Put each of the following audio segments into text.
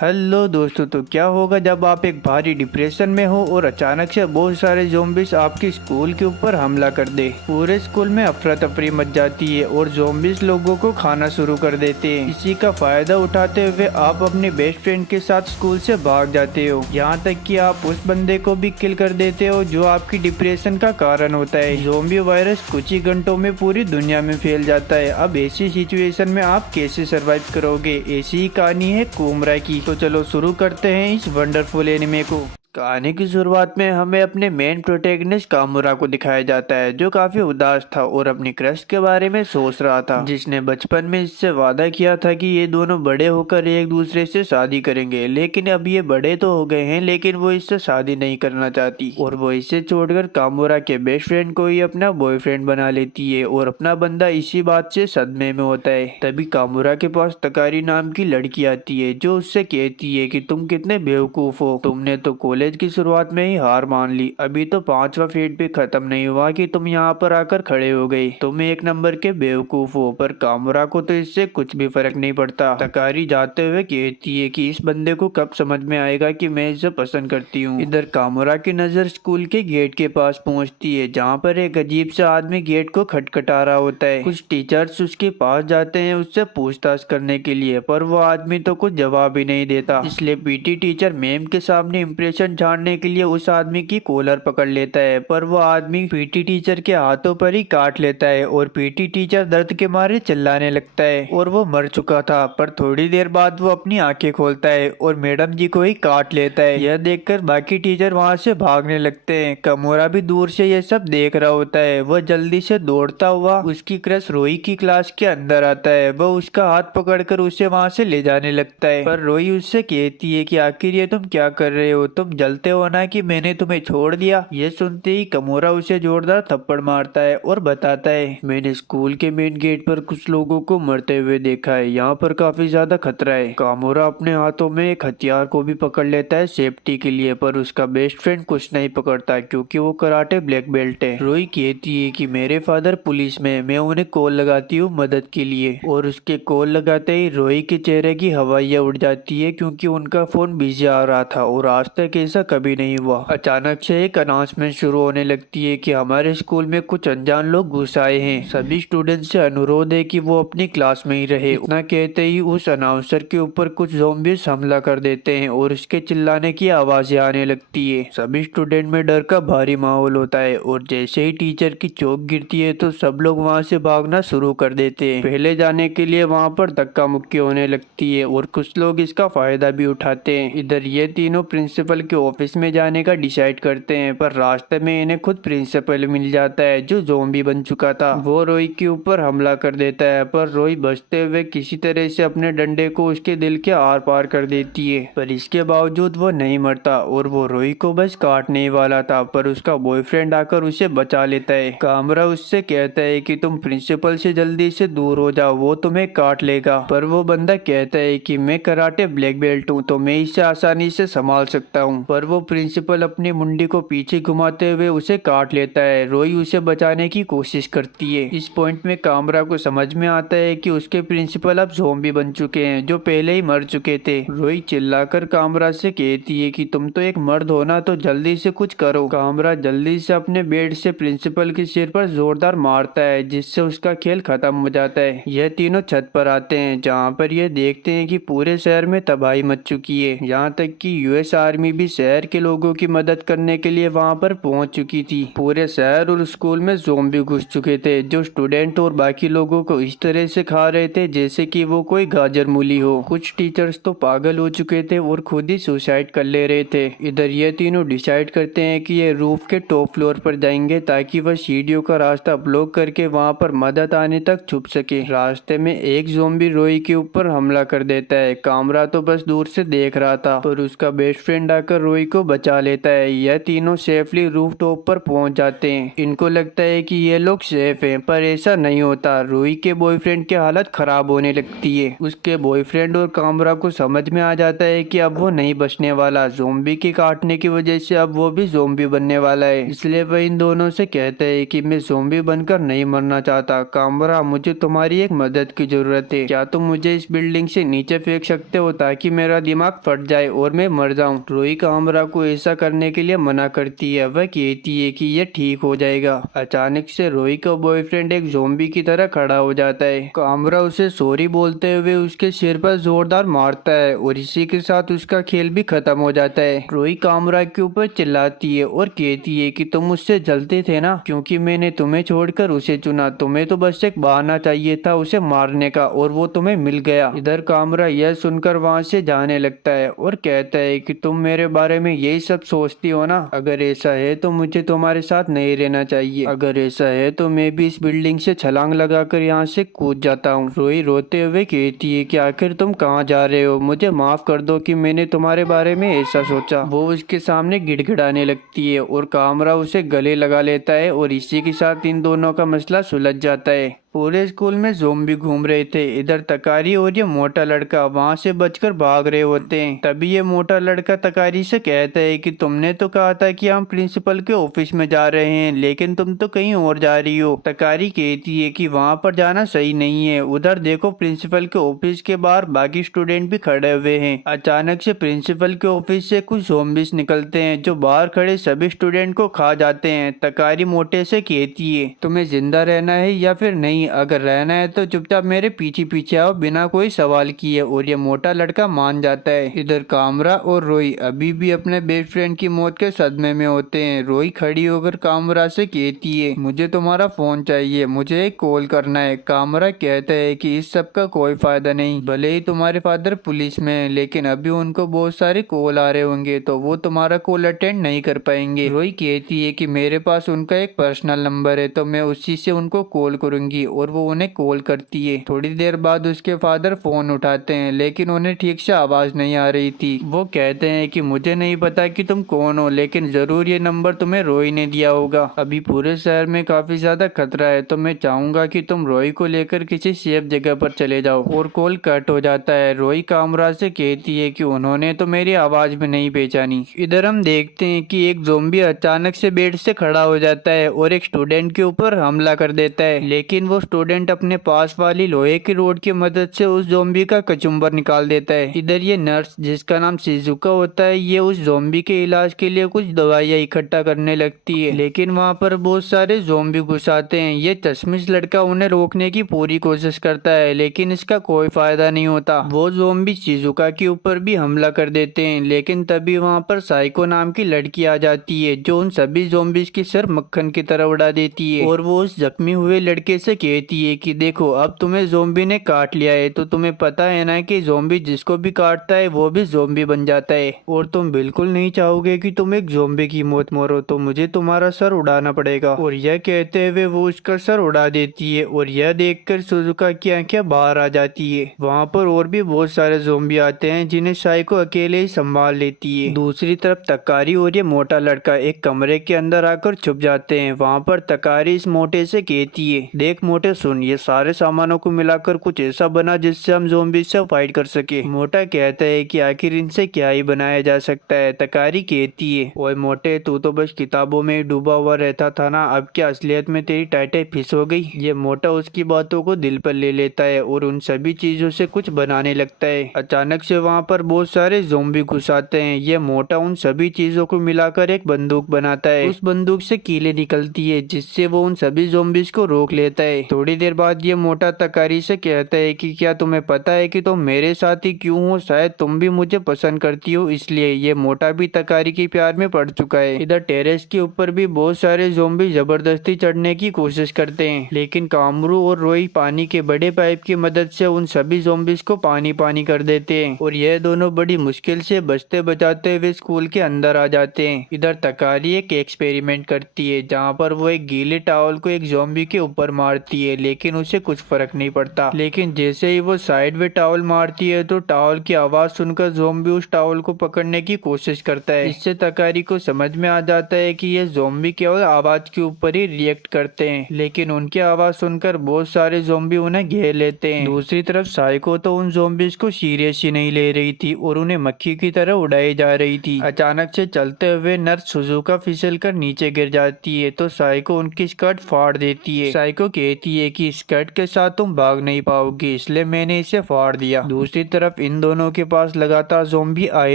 Hello दोस्तों, तो क्या होगा जब आप एक भारी डिप्रेशन में हो और अचानक से बहुत सारे ज़ॉम्बीज आपके स्कूल के ऊपर हमला कर दे। पूरे स्कूल में अफरा तफरी मच जाती है और ज़ॉम्बीज लोगों को खाना शुरू कर देते हैं। इसी का फायदा उठाते हुए आप अपने बेस्ट फ्रेंड के साथ स्कूल से भाग जाते हो, यहाँ तक कि आप उस बंदे को भी किल कर देते हो जो आपकी डिप्रेशन का कारण होता है। ज़ॉम्बी वायरस कुछ ही घंटों में पूरी दुनिया में फैल जाता है। अब ऐसी सिचुएशन में आप कैसे सरवाइव करोगे, ऐसी ही कहानी है कोबरा की। तो चलो शुरू करते हैं इस वंडरफुल एनिमे को। कहानी की शुरुआत में हमें अपने मेन प्रोटैगनिस्ट कामुरा को दिखाया जाता है, जो काफी उदास था और अपनी क्रश के बारे में सोच रहा था, जिसने बचपन में इससे वादा किया था कि ये दोनों बड़े होकर एक दूसरे से शादी करेंगे। लेकिन अब ये बड़े तो हो गए हैं, लेकिन वो इससे शादी नहीं करना चाहती और वो इसे छोड़कर कामुरा के बेस्ट फ्रेंड को ही अपना बॉयफ्रेंड बना लेती है और अपना बंदा इसी बात से सदमे में होता है। तभी कामुरा के पास तकारी नाम की लड़की आती है, जो उससे कहती है कि तुम कितने बेवकूफ हो, तुमने तो कॉलेज की शुरुआत में ही हार मान ली, अभी तो 5वां फेट भी खत्म नहीं हुआ कि तुम यहाँ पर आकर खड़े हो गई। तुम एक नंबर के बेवकूफ हो। पर कामुरा को तो इससे कुछ भी फर्क नहीं पड़ता। तकारी जाते हुए कहती है कि इस बंदे को कब समझ में आएगा कि मैं इसे पसंद करती हूँ। इधर कामुरा की नजर स्कूल के गेट के पास पहुँचती है, जहाँ पर एक अजीब सा आदमी गेट को खटखटा रहा होता है। कुछ टीचर्स उसके पास जाते हैं उससे पूछताछ करने के लिए, पर वो आदमी तो कुछ जवाब ही नहीं देता। इसलिए पीटी टीचर मैम के सामने इम्प्रेशन झाड़ने के लिए उस आदमी की कॉलर पकड़ लेता है, पर वो आदमी पीटी टीचर के हाथों पर ही काट लेता है और पीटी टीचर दर्द के मारे चिल्लाने लगता है और वो मर चुका था। पर थोड़ी देर बाद वो अपनी आंखें खोलता है और मैडम जी को ही काट लेता है। यह देखकर बाकी टीचर वहाँ से भागने लगते हैं। कामुरा भी दूर से यह सब देख रहा होता है। वह जल्दी से दौड़ता हुआ उसकी क्रश रोई की क्लास के अंदर आता है। वह उसका हाथ पकड़कर उसे वहाँ से ले जाने लगता है, पर रोई उससे कहती है कि आखिर ये तुम क्या कर रहे हो, तुम जलते हो ना कि मैंने तुम्हें छोड़ दिया। ये सुनते ही कामुरा उसे जोरदार थप्पड़ मारता है और बताता है, मैंने स्कूल के मेन गेट पर कुछ लोगों को मरते हुए देखा है, यहाँ पर काफी ज्यादा खतरा है। कामुरा अपने हाथों में एक हथियार को भी पकड़ लेता है सेफ्टी के लिए, पर उसका बेस्ट फ्रेंड कुछ नहीं पकड़ता क्योंकि वो कराटे ब्लैक बेल्ट है। रोई कहती है कि मेरे फादर पुलिस में, मैं उन्हें कॉल लगाती हूँ मदद के लिए, और उसके कॉल लगाते ही रोई के चेहरे की हवाइयाँ उड़ जाती है क्योंकि उनका फोन बिजी आ रहा था और आज तक ऐसा कभी नहीं हुआ। अचानक से एक अनाउंसमेंट शुरू होने लगती है कि हमारे स्कूल में कुछ अनजान लोग घुस आए हैं, सभी स्टूडेंट से अनुरोध है कि वो अपनी क्लास में ही रहे। इतना कहते ही उस अनाउंसर के ऊपर कुछ ज़ॉम्बीज हमला कर देते हैं और उसके चिल्लाने की आवाजें आने लगती है। सभी स्टूडेंट में डर का भारी माहौल होता है और जैसे ही टीचर की चौक गिरती है तो सब लोग वहाँ से भागना शुरू कर देते हैं। पहले जाने के लिए वहाँ पर धक्का मुक्की होने लगती है और कुछ लोग इसका फायदा भी उठाते हैं। इधर ये तीनों प्रिंसिपल के ऑफिस में जाने का डिसाइड करते हैं, पर रास्ते में इन्हें खुद प्रिंसिपल मिल जाता है जो ज़ॉम्बी बन चुका था। वो रोई के ऊपर हमला कर देता है, पर रोई बचते हुए किसी तरह से अपने डंडे को उसके दिल के आर पार कर देती है, पर इसके बावजूद वो नहीं मरता और वो रोई को बस काटने वाला था, पर उसका बॉयफ्रेंड आकर उसे बचा लेता है। कामरा उससे कहता है कि तुम प्रिंसिपल से जल्दी से दूर हो जाओ, वो तुम्हें काट लेगा, पर वो बंदा कहता है कि मैं कराटे ब्लैक बेल्ट हूँ तो मैं इसे आसानी से संभाल सकता हूँ, पर वो प्रिंसिपल अपनी मुंडी को पीछे घुमाते हुए उसे काट लेता है। रोई उसे बचाने की कोशिश करती है। इस पॉइंट में कामरा को समझ में आता है कि उसके प्रिंसिपल अब ज़ॉम्बी बन चुके हैं जो पहले ही मर चुके थे। रोई चिल्लाकर कामरा से कहती है कि तुम तो एक मर्द हो ना, तो जल्दी से कुछ करो। कामरा जल्दी से अपने बेड से प्रिंसिपल के सिर पर जोरदार मारता है, जिससे उसका खेल खत्म हो जाता है। यह तीनों छत पर आते हैं, जहाँ पर यह देखते हैं कि पूरे शहर में तबाही मच चुकी है, यहाँ तक कि यूएस आर्मी भी शहर के लोगों की मदद करने के लिए वहां पर पहुंच चुकी थी। पूरे शहर और स्कूल में ज़ॉम्बी घुस चुके थे, जो स्टूडेंट और बाकी लोगों को इस तरह से खा रहे थे जैसे कि वो कोई गाजर मूली हो। कुछ टीचर्स तो पागल हो चुके थे और खुद ही सुसाइड कर ले रहे थे। इधर ये तीनों डिसाइड करते हैं कि ये रूफ के टॉप फ्लोर पर जाएंगे ताकि वह सीढ़ियों का रास्ता ब्लॉक करके वहां पर मदद आने तक छुप सके। रास्ते में एक ज़ॉम्बी रोई के ऊपर हमला कर देता है। कामरा तो बस दूर से देख रहा था, पर उसका बेस्ट फ्रेंड आकर रोई को बचा लेता है। यह तीनों सेफली रूफ टॉप पर पहुंच जाते हैं। इनको लगता है कि ये लोग सेफ हैं, पर ऐसा नहीं होता। रोई के बॉयफ्रेंड की हालत खराब होने लगती है। उसके बॉयफ्रेंड और कामरा को समझ में आ जाता है कि अब वो नहीं बचने वाला। ज़ोंबी के काटने की वजह से अब वो भी ज़ोंबी बनने वाला है। इसलिए वह इन दोनों से कहता है कि मैं ज़ोंबी बनकर नहीं मरना चाहता। कामरा, मुझे तुम्हारी एक मदद की जरूरत है। क्या तुम मुझे इस बिल्डिंग से नीचे फेंक सकते हो ताकि मेरा दिमाग फट जाए और मैं मर जाऊं? रोई कामरा को ऐसा करने के लिए मना करती है। वह कहती है कि यह ठीक हो जाएगा। अचानक से रोई का बॉयफ्रेंड एक ज़ोंबी की तरह खड़ा हो जाता है। कामरा उसे सॉरी बोलते हुए उसके सिर पर जोरदार मारता है और इसी के साथ उसका खेल भी खत्म हो जाता है। रोई कामरा के ऊपर चिल्लाती है और कहती है कि तुम मुझसे जलते थे ना, क्योंकि मैंने तुम्हें छोड़कर उसे चुना। तुम्हें तो बस एक बहाना चाहिए था उसे मारने का और वो तुम्हें मिल गया। इधर कामरा यह सुनकर वहाँ से जाने लगता है और कहता है कि तुम मेरे बारे में यही सब सोचती हो ना। अगर ऐसा है तो मुझे तुम्हारे साथ नहीं रहना चाहिए। अगर ऐसा है तो मैं भी इस बिल्डिंग से छलांग लगाकर यहाँ से कूद जाता हूँ। रोई रोते हुए कहती है कि आखिर तुम कहाँ जा रहे हो? मुझे माफ कर दो कि मैंने तुम्हारे बारे में ऐसा सोचा। वो उसके सामने गिड़गिड़ाने लगती है और कामरा उसे गले लगा लेता है और इसी के साथ इन दोनों का मसला सुलझ जाता है। पूरे स्कूल में ज़ोंबी घूम रहे थे। इधर तकारी और ये मोटा लड़का वहाँ से बचकर भाग रहे होते हैं। तभी ये मोटा लड़का तकारी से कहता है कि तुमने तो कहा था कि हम प्रिंसिपल के ऑफिस में जा रहे हैं, लेकिन तुम तो कहीं और जा रही हो। तकारी कहती है कि वहाँ पर जाना सही नहीं है। उधर देखो, प्रिंसिपल के ऑफिस के बाहर बाकी स्टूडेंट भी खड़े हुए हैं। अचानक से प्रिंसिपल के ऑफिस से कुछ ज़ोंबीज निकलते हैं जो बाहर खड़े सभी स्टूडेंट को खा जाते हैं। तकारी मोटे से कहती है, तुम्हें जिंदा रहना है या फिर नहीं? अगर रहना है तो चुपचाप मेरे पीछे पीछे आओ बिना कोई सवाल किए। और ये मोटा लड़का मान जाता है। इधर कामरा और रोई अभी भी अपने बेस्ट फ्रेंड की मौत के सदमे में होते हैं। रोई खड़ी होकर कामरा से कहती है, मुझे तुम्हारा फोन चाहिए, मुझे एक कॉल करना है। कामरा कहता है कि इस सब का कोई फायदा नहीं। भले ही तुम्हारे फादर पुलिस में है, लेकिन अभी उनको बहुत सारे कॉल आ रहे होंगे तो वो तुम्हारा कॉल अटेंड नहीं कर पाएंगे। रोई कहती है कि मेरे पास उनका एक पर्सनल नंबर है तो मैं उसी से उनको कॉल करूंगी। और वो उन्हें कॉल करती है। थोड़ी देर बाद उसके फादर फोन उठाते हैं, लेकिन उन्हें ठीक से आवाज नहीं आ रही थी। वो कहते हैं कि मुझे नहीं पता कि तुम कौन हो, लेकिन जरूर ये नंबर तुम्हें रोई ने दिया होगा। अभी पूरे शहर में काफी ज्यादा खतरा है तो मैं चाहूंगा कि तुम रोई को लेकर किसी सेफ जगह पर चले जाओ। और कॉल कट हो जाता है। रोई कामरा से कहती है कि उन्होंने तो मेरी आवाज भी नहीं पहचानी। इधर हम देखते हैं कि एक ज़ोंबी अचानक से बेड से खड़ा हो जाता है और एक स्टूडेंट के ऊपर हमला कर देता है, लेकिन वो स्टूडेंट अपने पास वाली लोहे की रोड की मदद से उस ज़ोंबी का कचुम्बर निकाल देता है। इधर ये नर्स, जिसका नाम शिजुका होता है, ये उस ज़ोंबी के इलाज के लिए कुछ दवाइयाँ इकट्ठा करने लगती है, लेकिन वहाँ पर बहुत सारे ज़ोंबी घुस आते हैं। ये चश्मिश लड़का उन्हें रोकने की पूरी कोशिश करता है, लेकिन इसका कोई फायदा नहीं होता। वो ज़ोंबी शिजुका के ऊपर भी हमला कर देते हैं, लेकिन तभी वहाँ पर साइको नाम की लड़की आ जाती है जो उन सभी ज़ोंबीज की सर मक्खन की तरह उड़ा देती है। और वो उस जख्मी हुए लड़के से कहती है कि देखो, अब तुम्हें ज़ोंबी ने काट लिया है तो तुम्हें पता है ना कि ज़ोंबी जिसको भी काटता है वो भी ज़ोंबी बन जाता है। और तुम बिल्कुल नहीं चाहोगे कि तुम एक ज़ोंबी की मौत मरो, तो मुझे तुम्हारा सर उड़ाना पड़ेगा। और यह कहते हुए वो उसका सर उड़ा देती है और यह देखकर सुजुका की आंखें बाहर आ जाती है। वहाँ पर और भी बहुत सारे ज़ोंबी आते हैं जिन्हें साइको अकेले ही संभाल लेती है। दूसरी तरफ तकारी और ये मोटा लड़का एक कमरे के अंदर आकर छुप जाते हैं। वहाँ पर तकारी इस मोटे से कहती है, देख मोटे सुन, ये सारे सामानों को मिलाकर कुछ ऐसा बना जिससे हम ज़ोंबी से फाइट कर सके। मोटा कहता है कि आखिर इनसे क्या ही बनाया जा सकता है। तकारी कहती है, ओए मोटे, तू तो बस किताबों में डूबा हुआ रहता था ना, अब क्या असलियत में तेरी टाइटें फिस हो गई? ये मोटा उसकी बातों को दिल पर ले लेता है और उन सभी चीजों से कुछ बनाने लगता है। अचानक से वहाँ पर बहुत सारे ज़ोंबी घुस आते हैं। ये मोटा उन सभी चीजों को मिलाकर एक बंदूक बनाता है। उस बंदूक से कीलें निकलती है जिससे वो उन सभी ज़ोंबीज को रोक लेता है। थोड़ी देर बाद ये मोटा तकारी से कहता है कि क्या तुम्हें पता है कि तुम मेरे साथ ही क्यों हो? शायद तुम भी मुझे पसंद करती हो, इसलिए। ये मोटा भी तकारी के प्यार में पड़ चुका है। इधर टेरेस के ऊपर भी बहुत सारे ज़ोंबी जबरदस्ती चढ़ने की कोशिश करते हैं, लेकिन कामरू और रोई पानी के बड़े पाइप की मदद से उन सभी ज़ोंबीज को पानी पानी कर देते हैं और यह दोनों बड़ी मुश्किल से बचते बचाते हुए स्कूल के अंदर आ जाते हैं। इधर तकारी एक एक्सपेरिमेंट करती है जहाँ पर वो एक गीले टॉवल को एक ज़ोंबी के ऊपर मारती मारती है लेकिन उसे कुछ फर्क नहीं पड़ता। लेकिन जैसे ही वो साइड में टॉवल मारती है तो टॉवल की आवाज सुनकर ज़ॉम्बी उस टॉवल को पकड़ने की कोशिश करता है। इससे तकारी को समझ में आ जाता है कि ये ज़ॉम्बी केवल आवाज के ऊपर ही रिएक्ट करते हैं, लेकिन उनकी आवाज सुनकर बहुत सारे ज़ॉम्बी उन्हें घेर लेते हैं। दूसरी तरफ साइको तो उन ज़ॉम्बीज को सीरियस ही नहीं ले रही थी और उन्हें मक्खी की तरह उड़ाई जा रही थी। अचानक से चलते हुए नर्स सुजुका फिसल कर नीचे गिर जाती है तो साइको उनकी स्कर्ट फाड़ देती है। साइको कहती है कि स्कर्ट के साथ तुम भाग नहीं पाओगी, इसलिए मैंने इसे फाड़ दिया। दूसरी तरफ इन दोनों के पास लगातार ज़ॉम्बी आए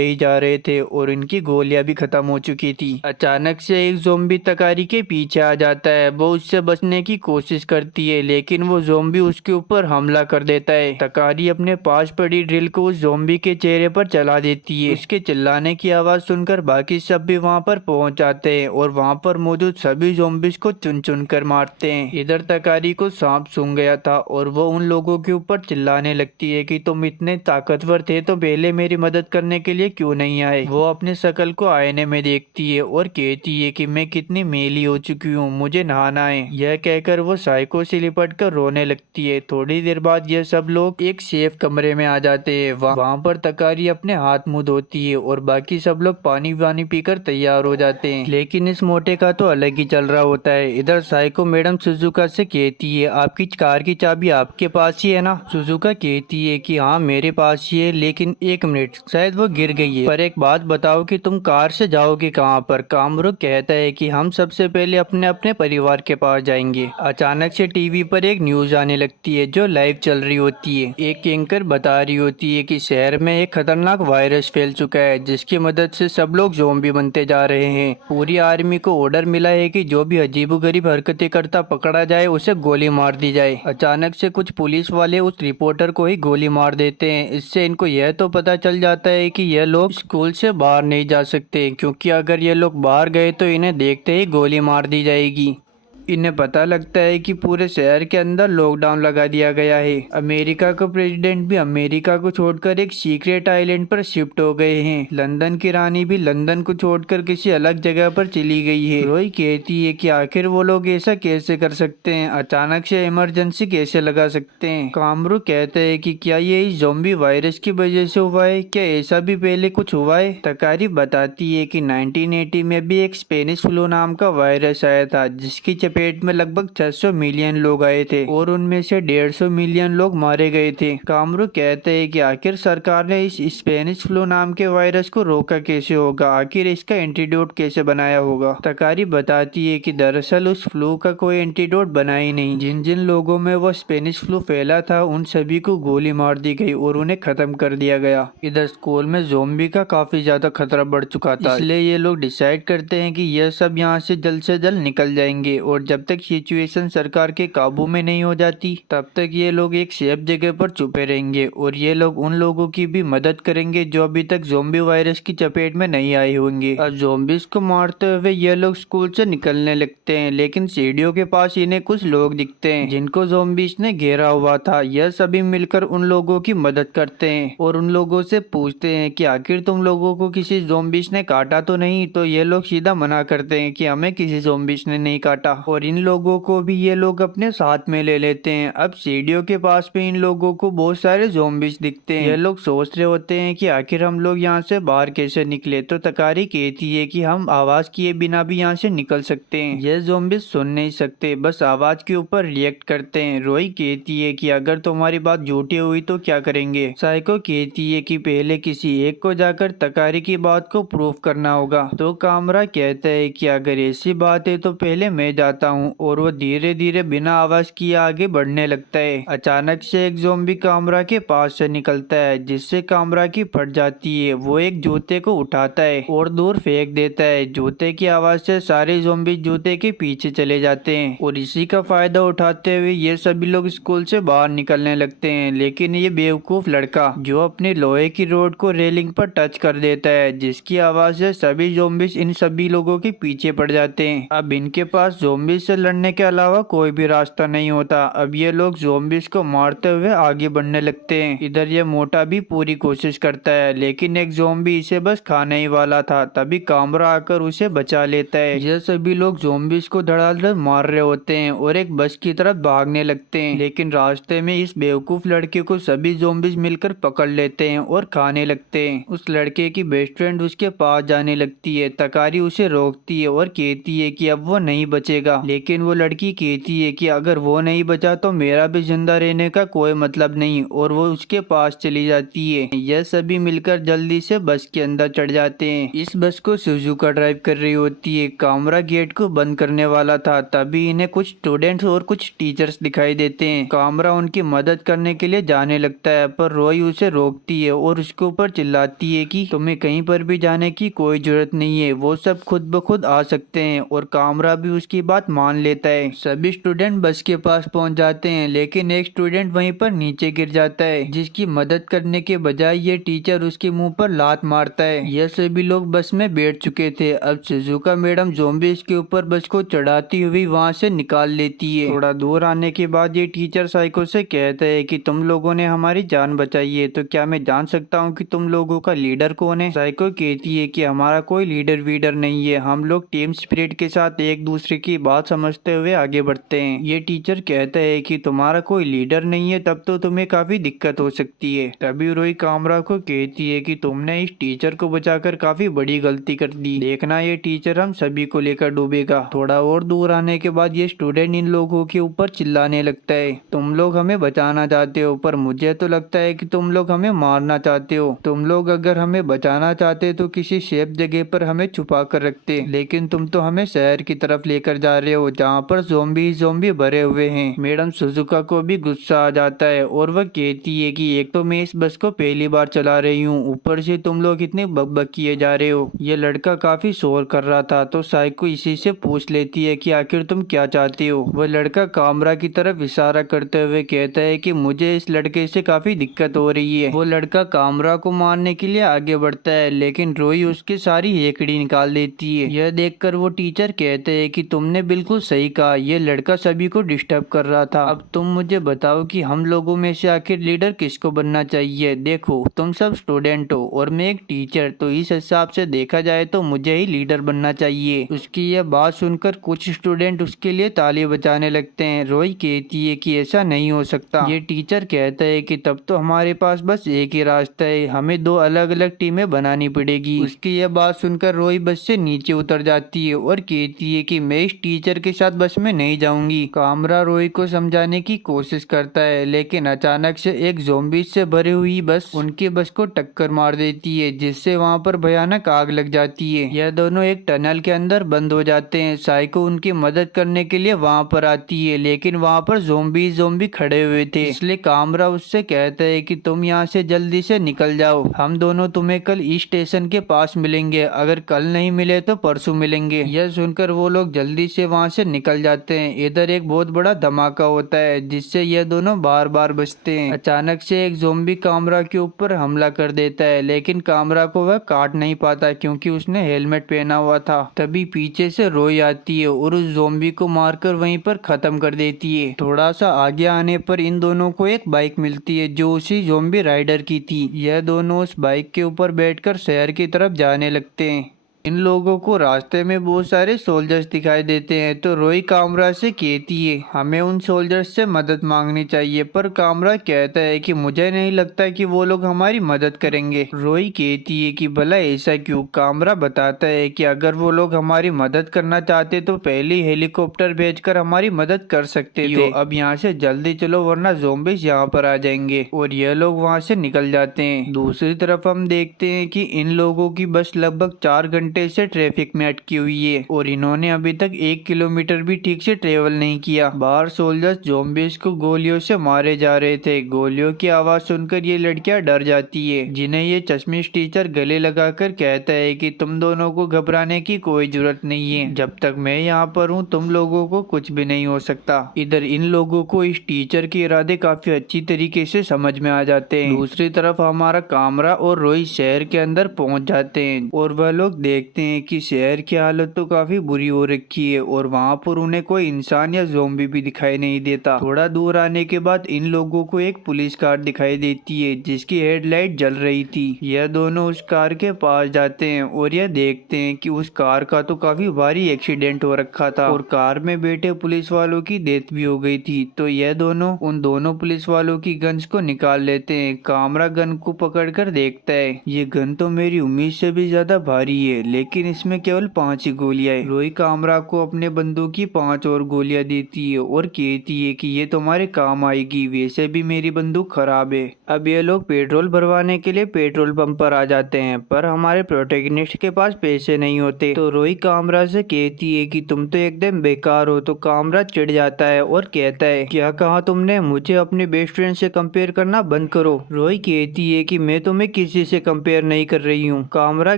ही जा रहे थे और इनकी गोलियां भी खत्म हो चुकी थी। अचानक से एक ज़ॉम्बी तकारी के पीछे आ जाता है। वो उससे बचने की कोशिश करती है लेकिन वो ज़ॉम्बी उसके ऊपर हमला कर देता है। तकारी अपने पास पड़ी ड्रिल को उस ज़ॉम्बी के चेहरे पर चला देती है। उसके चिल्लाने की आवाज सुनकर बाकी सब भी वहाँ पर पहुँच जाते हैं और वहाँ पर मौजूद सभी ज़ॉम्बीज को चुन चुन कर मारते हैं। इधर तकारी को सांप सूंघ गया था और वो उन लोगों के ऊपर चिल्लाने लगती है कि तुम इतने ताकतवर थे तो पहले मेरी मदद करने के लिए क्यों नहीं आए। वो अपने शकल को आईने में देखती है और कहती है कि मैं कितनी मेली हो चुकी हूँ, मुझे नहाना है। यह कहकर वो साइको से लिपट कर रोने लगती है। थोड़ी देर बाद यह सब लोग एक सेफ कमरे में आ जाते हैं। वहाँ पर तकारी अपने हाथ मुंह धोती है और बाकी सब लोग पानी वानी पीकर तैयार हो जाते हैं। लेकिन इस मोटे का तो अलग ही चल रहा होता है। इधर साइको मैडम सुजुका से कहती है आपकी कार की चाबी आपके पास ही है ना। सुजुका कहती है कि हाँ मेरे पास ही है, लेकिन एक मिनट शायद वो गिर गई है। पर एक बात बताओ कि तुम कार से जाओगे कहाँ पर। कामरू कहता है कि हम सबसे पहले अपने अपने परिवार के पास जाएंगे। अचानक से टीवी पर एक न्यूज आने लगती है जो लाइव चल रही होती है। एक एंकर बता रही होती है कि शहर में एक खतरनाक वायरस फैल चुका है जिसकी मदद से सब लोग ज़ॉम्बी बनते जा रहे हैं। पूरी आर्मी को ऑर्डर मिला है कि जो भी अजीबोगरीब हरकतें करता पकड़ा जाए उसे गोली मार दी जाए। अचानक से कुछ पुलिस वाले उस रिपोर्टर को ही गोली मार देते हैं। इससे इनको यह तो पता चल जाता है कि यह लोग स्कूल से बाहर नहीं जा सकते, क्योंकि अगर ये लोग बाहर गए तो इन्हें देखते ही गोली मार दी जाएगी। इन्हें पता लगता है कि पूरे शहर के अंदर लॉकडाउन लगा दिया गया है। अमेरिका का प्रेसिडेंट भी अमेरिका को छोड़कर एक सीक्रेट आइलैंड पर शिफ्ट हो गए हैं। लंदन की रानी भी लंदन को छोड़कर किसी अलग जगह पर चली गई है। रोई कहती है कि आखिर वो लोग ऐसा कैसे कर सकते हैं, अचानक से इमरजेंसी कैसे लगा सकते हैं। कामरू कहते हैं कि क्या ये इस ज़ॉम्बी वायरस की वजह से हुआ है, क्या ऐसा भी पहले कुछ हुआ है। तकारी बताती है कि 1980 में भी एक स्पेनिश फ्लू नाम का वायरस आया था जिसकी पेट में लगभग 600 मिलियन लोग आए थे और उनमें से 150 मिलियन लोग मारे गए थे। कामरू कहते हैं कि आखिर सरकार ने इस स्पेनिश फ्लू नाम के वायरस को रोका कैसे होगा, आखिर इसका एंटीडोट कैसे बनाया होगा। तकारी बताती है कि दरअसल उस फ्लू का कोई एंटीडोट बना ही नहीं। जिन जिन लोगों में वो स्पेनिश फ्लू फैला था उन सभी को गोली मार दी गई और उन्हें खत्म कर दिया गया। इधर स्कूल में ज़ॉम्बी का काफी ज्यादा खतरा बढ़ चुका था, इसलिए ये लोग डिसाइड करते हैं कि यह सब यहाँ से जल्द निकल जाएंगे और जब तक सिचुएशन सरकार के काबू में नहीं हो जाती तब तक ये लोग एक सेफ जगह पर छुपे रहेंगे और ये लोग उन लोगों की भी मदद करेंगे जो अभी तक ज़ॉम्बी वायरस की चपेट में नहीं आए होंगे। अब ज़ॉम्बीज को मारते हुए ये लोग स्कूल से निकलने लगते हैं, लेकिन सीढ़ियों के पास इन्हें कुछ लोग दिखते हैं जिनको ज़ॉम्बीज ने घेरा हुआ था। यह सभी मिलकर उन लोगों की मदद करते हैं और उन लोगों से पूछते हैं कि आखिर तुम लोगों को किसी ज़ॉम्बीज ने काटा तो नहीं। तो ये लोग सीधा मना करते हैं कि हमें किसी ज़ॉम्बीज ने नहीं काटा और इन लोगों को भी ये लोग अपने साथ में ले लेते हैं। अब सीढ़ियों के पास भी इन लोगों को बहुत सारे ज़ॉम्बीज दिखते हैं। ये लोग सोच रहे होते हैं कि आखिर हम लोग यहाँ से बाहर कैसे निकले। तो तकारी कहती है कि हम आवाज किए बिना भी यहाँ से निकल सकते हैं। ये ज़ॉम्बीज सुन नहीं सकते, बस आवाज के ऊपर रिएक्ट करते हैं। रोई कहती है कि अगर तुम्हारी बात झूठी हुई तो क्या करेंगे। साइको कहती है कि पहले किसी एक को जाकर तकारी की बात को प्रूफ करना होगा। तो कामरा कहता है कि अगर ऐसी बात है तो पहले मैं जाता हूँ और वो धीरे धीरे बिना आवाज किए आगे बढ़ने लगता है। अचानक से एक ज़ॉम्बी कामरा के पास से निकलता है जिससे कामरा की फट जाती है। वो एक जूते को उठाता है और दूर फेंक देता है। जूते की आवाज से सारे ज़ॉम्बी जूते के पीछे चले जाते हैं और इसी का फायदा उठाते हुए ये सभी लोग स्कूल से बाहर निकलने लगते हैं। लेकिन ये बेवकूफ लड़का जो अपनी लोहे की रोड को रेलिंग पर टच कर देता है जिसकी आवाज से सभी ज़ॉम्बीज इन सभी लोगों के पीछे पड़ जाते हैं। अब इनके पास ज़ॉम्बी ज़ोंबीज से लड़ने के अलावा कोई भी रास्ता नहीं होता। अब ये लोग ज़ोंबीज को मारते हुए आगे बढ़ने लगते हैं। इधर ये मोटा भी पूरी कोशिश करता है, लेकिन एक ज़ोंबी इसे बस खाने ही वाला था। तभी कामरा आकर उसे बचा लेता है। ये सभी लोग ज़ोंबीज को धड़ाधड़ मार रहे होते हैं और एक बस की तरफ भागने लगते हैं, लेकिन रास्ते में इस बेवकूफ लड़के को सभी ज़ोंबीज मिलकर पकड़ लेते हैं और खाने लगते हैं। उस लड़के की बेस्ट फ्रेंड उसके पास जाने लगती है। तकारी उसे रोकती है और कहती है कि अब वो नहीं बचेगा, लेकिन वो लड़की कहती है कि अगर वो नहीं बचा तो मेरा भी जिंदा रहने का कोई मतलब नहीं, और वो उसके पास चली जाती है। यह सभी मिलकर जल्दी से बस के अंदर चढ़ जाते हैं। इस बस को सुजुका ड्राइव कर रही होती है। कामरा गेट को बंद करने वाला था, तभी इन्हें कुछ स्टूडेंट्स और कुछ टीचर्स दिखाई देते हैं। कामरा उनकी मदद करने के लिए जाने लगता है, पर रोई उसे रोकती है और उसके ऊपर चिल्लाती है कि तुम्हें कहीं पर भी जाने की कोई जरूरत नहीं है, वो सब खुद ब खुद आ सकते हैं। और कामरा भी उसकी बात मान लेता है। सभी स्टूडेंट बस के पास पहुंच जाते हैं, लेकिन एक स्टूडेंट वहीं पर नीचे गिर जाता है, जिसकी मदद करने के बजाय ये टीचर उसके मुंह पर लात मारता है। यह सभी लोग बस में बैठ चुके थे। अब सुजुका मैडम ज़ोंबीज के ऊपर बस को चढ़ाती हुई वहां से निकाल लेती है। थोड़ा दूर आने के बाद ये टीचर साइको से कहता है कि तुम लोगों ने हमारी जान बचाई है, तो क्या मैं जान सकता हूँ कि तुम लोगों का लीडर कौन है? साइको कहती है कि हमारा कोई लीडर वीडर नहीं है, हम लोग टीम स्पिरिट के साथ एक दूसरे की बात समझते हुए आगे बढ़ते हैं। ये टीचर कहता है कि तुम्हारा कोई लीडर नहीं है, तब तो तुम्हें काफी दिक्कत हो सकती है। तभी रोई कामरा को कहती है कि तुमने इस टीचर को बचाकर काफी बड़ी गलती कर दी, देखना ये टीचर हम सभी को लेकर डूबेगा। थोड़ा और दूर आने के बाद ये स्टूडेंट इन लोगों के ऊपर चिल्लाने लगता है, तुम लोग हमें बचाना चाहते हो, पर मुझे तो लगता है कि तुम लोग हमें मारना चाहते हो। तुम लोग अगर हमें बचाना चाहते तो किसी सेफ जगह पर हमें छुपा कर रखते, लेकिन तुम तो हमें शहर की तरफ लेकर जा रहे हो जहाँ पर ज़ोंबी भरे हुए हैं। मैडम सुजुका को भी गुस्सा आ जाता है और वह कहती है कि एक तो मैं इस बस को पहली बार चला रही हूँ, ऊपर से तुम लोग इतने बकबक किए जा रहे हो। ये लड़का काफी शोर कर रहा था, तो साइको इसी से पूछ लेती है कि आखिर तुम क्या चाहती हो। वह लड़का कामरा की तरफ इशारा करते हुए कहता है कि मुझे इस लड़के से काफी दिक्कत हो रही है। वो लड़का कामरा को मारने के लिए आगे बढ़ता है, लेकिन रोई उसकी सारी हेकड़ी निकाल देती है। यह देखकर वो टीचर कहते हैं कि तुमने बिल्कुल सही कहा, ये लड़का सभी को डिस्टर्ब कर रहा था। अब तुम मुझे बताओ कि हम लोगों में से आखिर लीडर किसको बनना चाहिए? देखो तुम सब स्टूडेंट हो और मैं एक टीचर, तो इस हिसाब से देखा जाए तो मुझे ही लीडर बनना चाहिए। उसकी यह बात सुनकर कुछ स्टूडेंट उसके लिए ताली बजाने लगते हैं। रोई कहती है कि ऐसा नहीं हो सकता। ये टीचर कहता है कि तब तो हमारे पास बस एक ही रास्ता है, हमें दो अलग अलग टीमें बनानी पड़ेगी। उसकी यह बात सुनकर रोई बस से नीचे उतर जाती है और कहती है कि मैं इस टीचर के साथ बस में नहीं जाऊंगी। कामरा रोई को समझाने की कोशिश करता है, लेकिन अचानक से एक ज़ोंबीज से भरी हुई बस उनकी बस को टक्कर मार देती है, जिससे वहां पर भयानक आग लग जाती है। यह दोनों एक टनल के अंदर बंद हो जाते हैं। साइको उनकी मदद करने के लिए वहां पर आती है, लेकिन वहां पर ज़ोंबी खड़े हुए थे, इसलिए कामरा उससे कहता है कि तुम यहाँ से जल्दी से निकल जाओ, हम दोनों तुम्हें कल इस स्टेशन के पास मिलेंगे, अगर कल नहीं मिले तो परसों मिलेंगे। यह सुनकर वो लोग जल्दी से वहां से निकल जाते हैं। इधर एक बहुत बड़ा धमाका होता है, जिससे ये दोनों बार बार बचते हैं। अचानक से एक ज़ोंबी कामरा के ऊपर हमला कर देता है, लेकिन कामरा को वह काट नहीं पाता क्योंकि उसने हेलमेट पहना हुआ था। तभी पीछे से रोई आती है और उस ज़ोंबी को मारकर वहीं पर खत्म कर देती है। थोड़ा सा आगे आने पर इन दोनों को एक बाइक मिलती है जो उसी ज़ोंबी राइडर की थी। यह दोनों उस बाइक के ऊपर बैठकर शहर की तरफ जाने लगते हैं। इन लोगों को रास्ते में बहुत सारे सोल्जर्स दिखाई देते हैं, तो रोई कामरा से कहती है हमें उन सोल्जर्स से मदद मांगनी चाहिए, पर कामरा कहता है कि मुझे नहीं लगता कि वो लोग हमारी मदद करेंगे। रोई कहती है कि भला ऐसा क्यों? कामरा बताता है कि अगर वो लोग हमारी मदद करना चाहते तो पहले हेलीकॉप्टर भेजकर हमारी मदद कर सकते थे। अब यहाँ से जल्दी चलो वरना ज़ोंबीज यहाँ पर आ जाएंगे। और यह लोग वहाँ से निकल जाते हैं। दूसरी तरफ हम देखते हैं कि इन लोगों की बस लगभग 4 घंटे से ट्रैफिक में अटकी हुई है और इन्होंने अभी तक 1 किलोमीटर भी ठीक से ट्रेवल नहीं किया। बाहर सोल्जर्स ज़ोंबीज को गोलियों से मारे जा रहे थे। गोलियों की आवाज सुनकर ये लड़कियां डर जाती है, जिन्हें ये चश्मिश टीचर गले लगाकर कहता है कि तुम दोनों को घबराने की कोई जरूरत नहीं है, जब तक मैं यहाँ पर हूँ तुम लोगों को कुछ भी नहीं हो सकता। इधर इन लोगों को इस टीचर के इरादे काफी अच्छी तरीके से समझ में आ जाते हैं। दूसरी तरफ हमारा कामरा और रोई शहर के अंदर पहुँच जाते हैं और वह लोग देख देखते हैं कि शहर की हालत तो काफी बुरी हो रखी है और वहाँ पर उन्हें कोई इंसान या ज़ॉम्बी भी दिखाई नहीं देता। थोड़ा दूर आने के बाद इन लोगों को एक पुलिस कार दिखाई देती है जिसकी हेडलाइट जल रही थी। यह दोनों उस कार के पास जाते हैं और यह देखते हैं कि उस कार का तो काफी भारी एक्सीडेंट हो रखा था और कार में बैठे पुलिस वालों की डेथ भी हो गई थी। तो यह दोनों उन दोनों पुलिस वालों की गन्स को निकाल लेते हैं। कामरा गन को पकड़कर देखता है, ये गन तो मेरी उम्मीद से भी ज्यादा भारी है, लेकिन इसमें केवल 5 ही गोलियां है। रोई कामरा को अपने बंदूक की 5 और गोलियां देती है और कहती है कि ये तुम्हारे काम आएगी, वैसे भी मेरी बंदूक खराब है। अब ये लोग पेट्रोल भरवाने के लिए पेट्रोल पंप पर आ जाते हैं, पर हमारे प्रोटेगनिस्ट के पास पैसे नहीं होते। तो रोई कामरा से कहती है कि तुम तो एकदम बेकार हो। तो कामरा चिढ़ जाता है और कहता है, क्या कहा तुमने, मुझे अपने बेस्ट फ्रेंड से कंपेयर करना बंद करो। रोई कहती है कि मैं तुम्हें किसी से कंपेयर नहीं कर रही हूँ। कामरा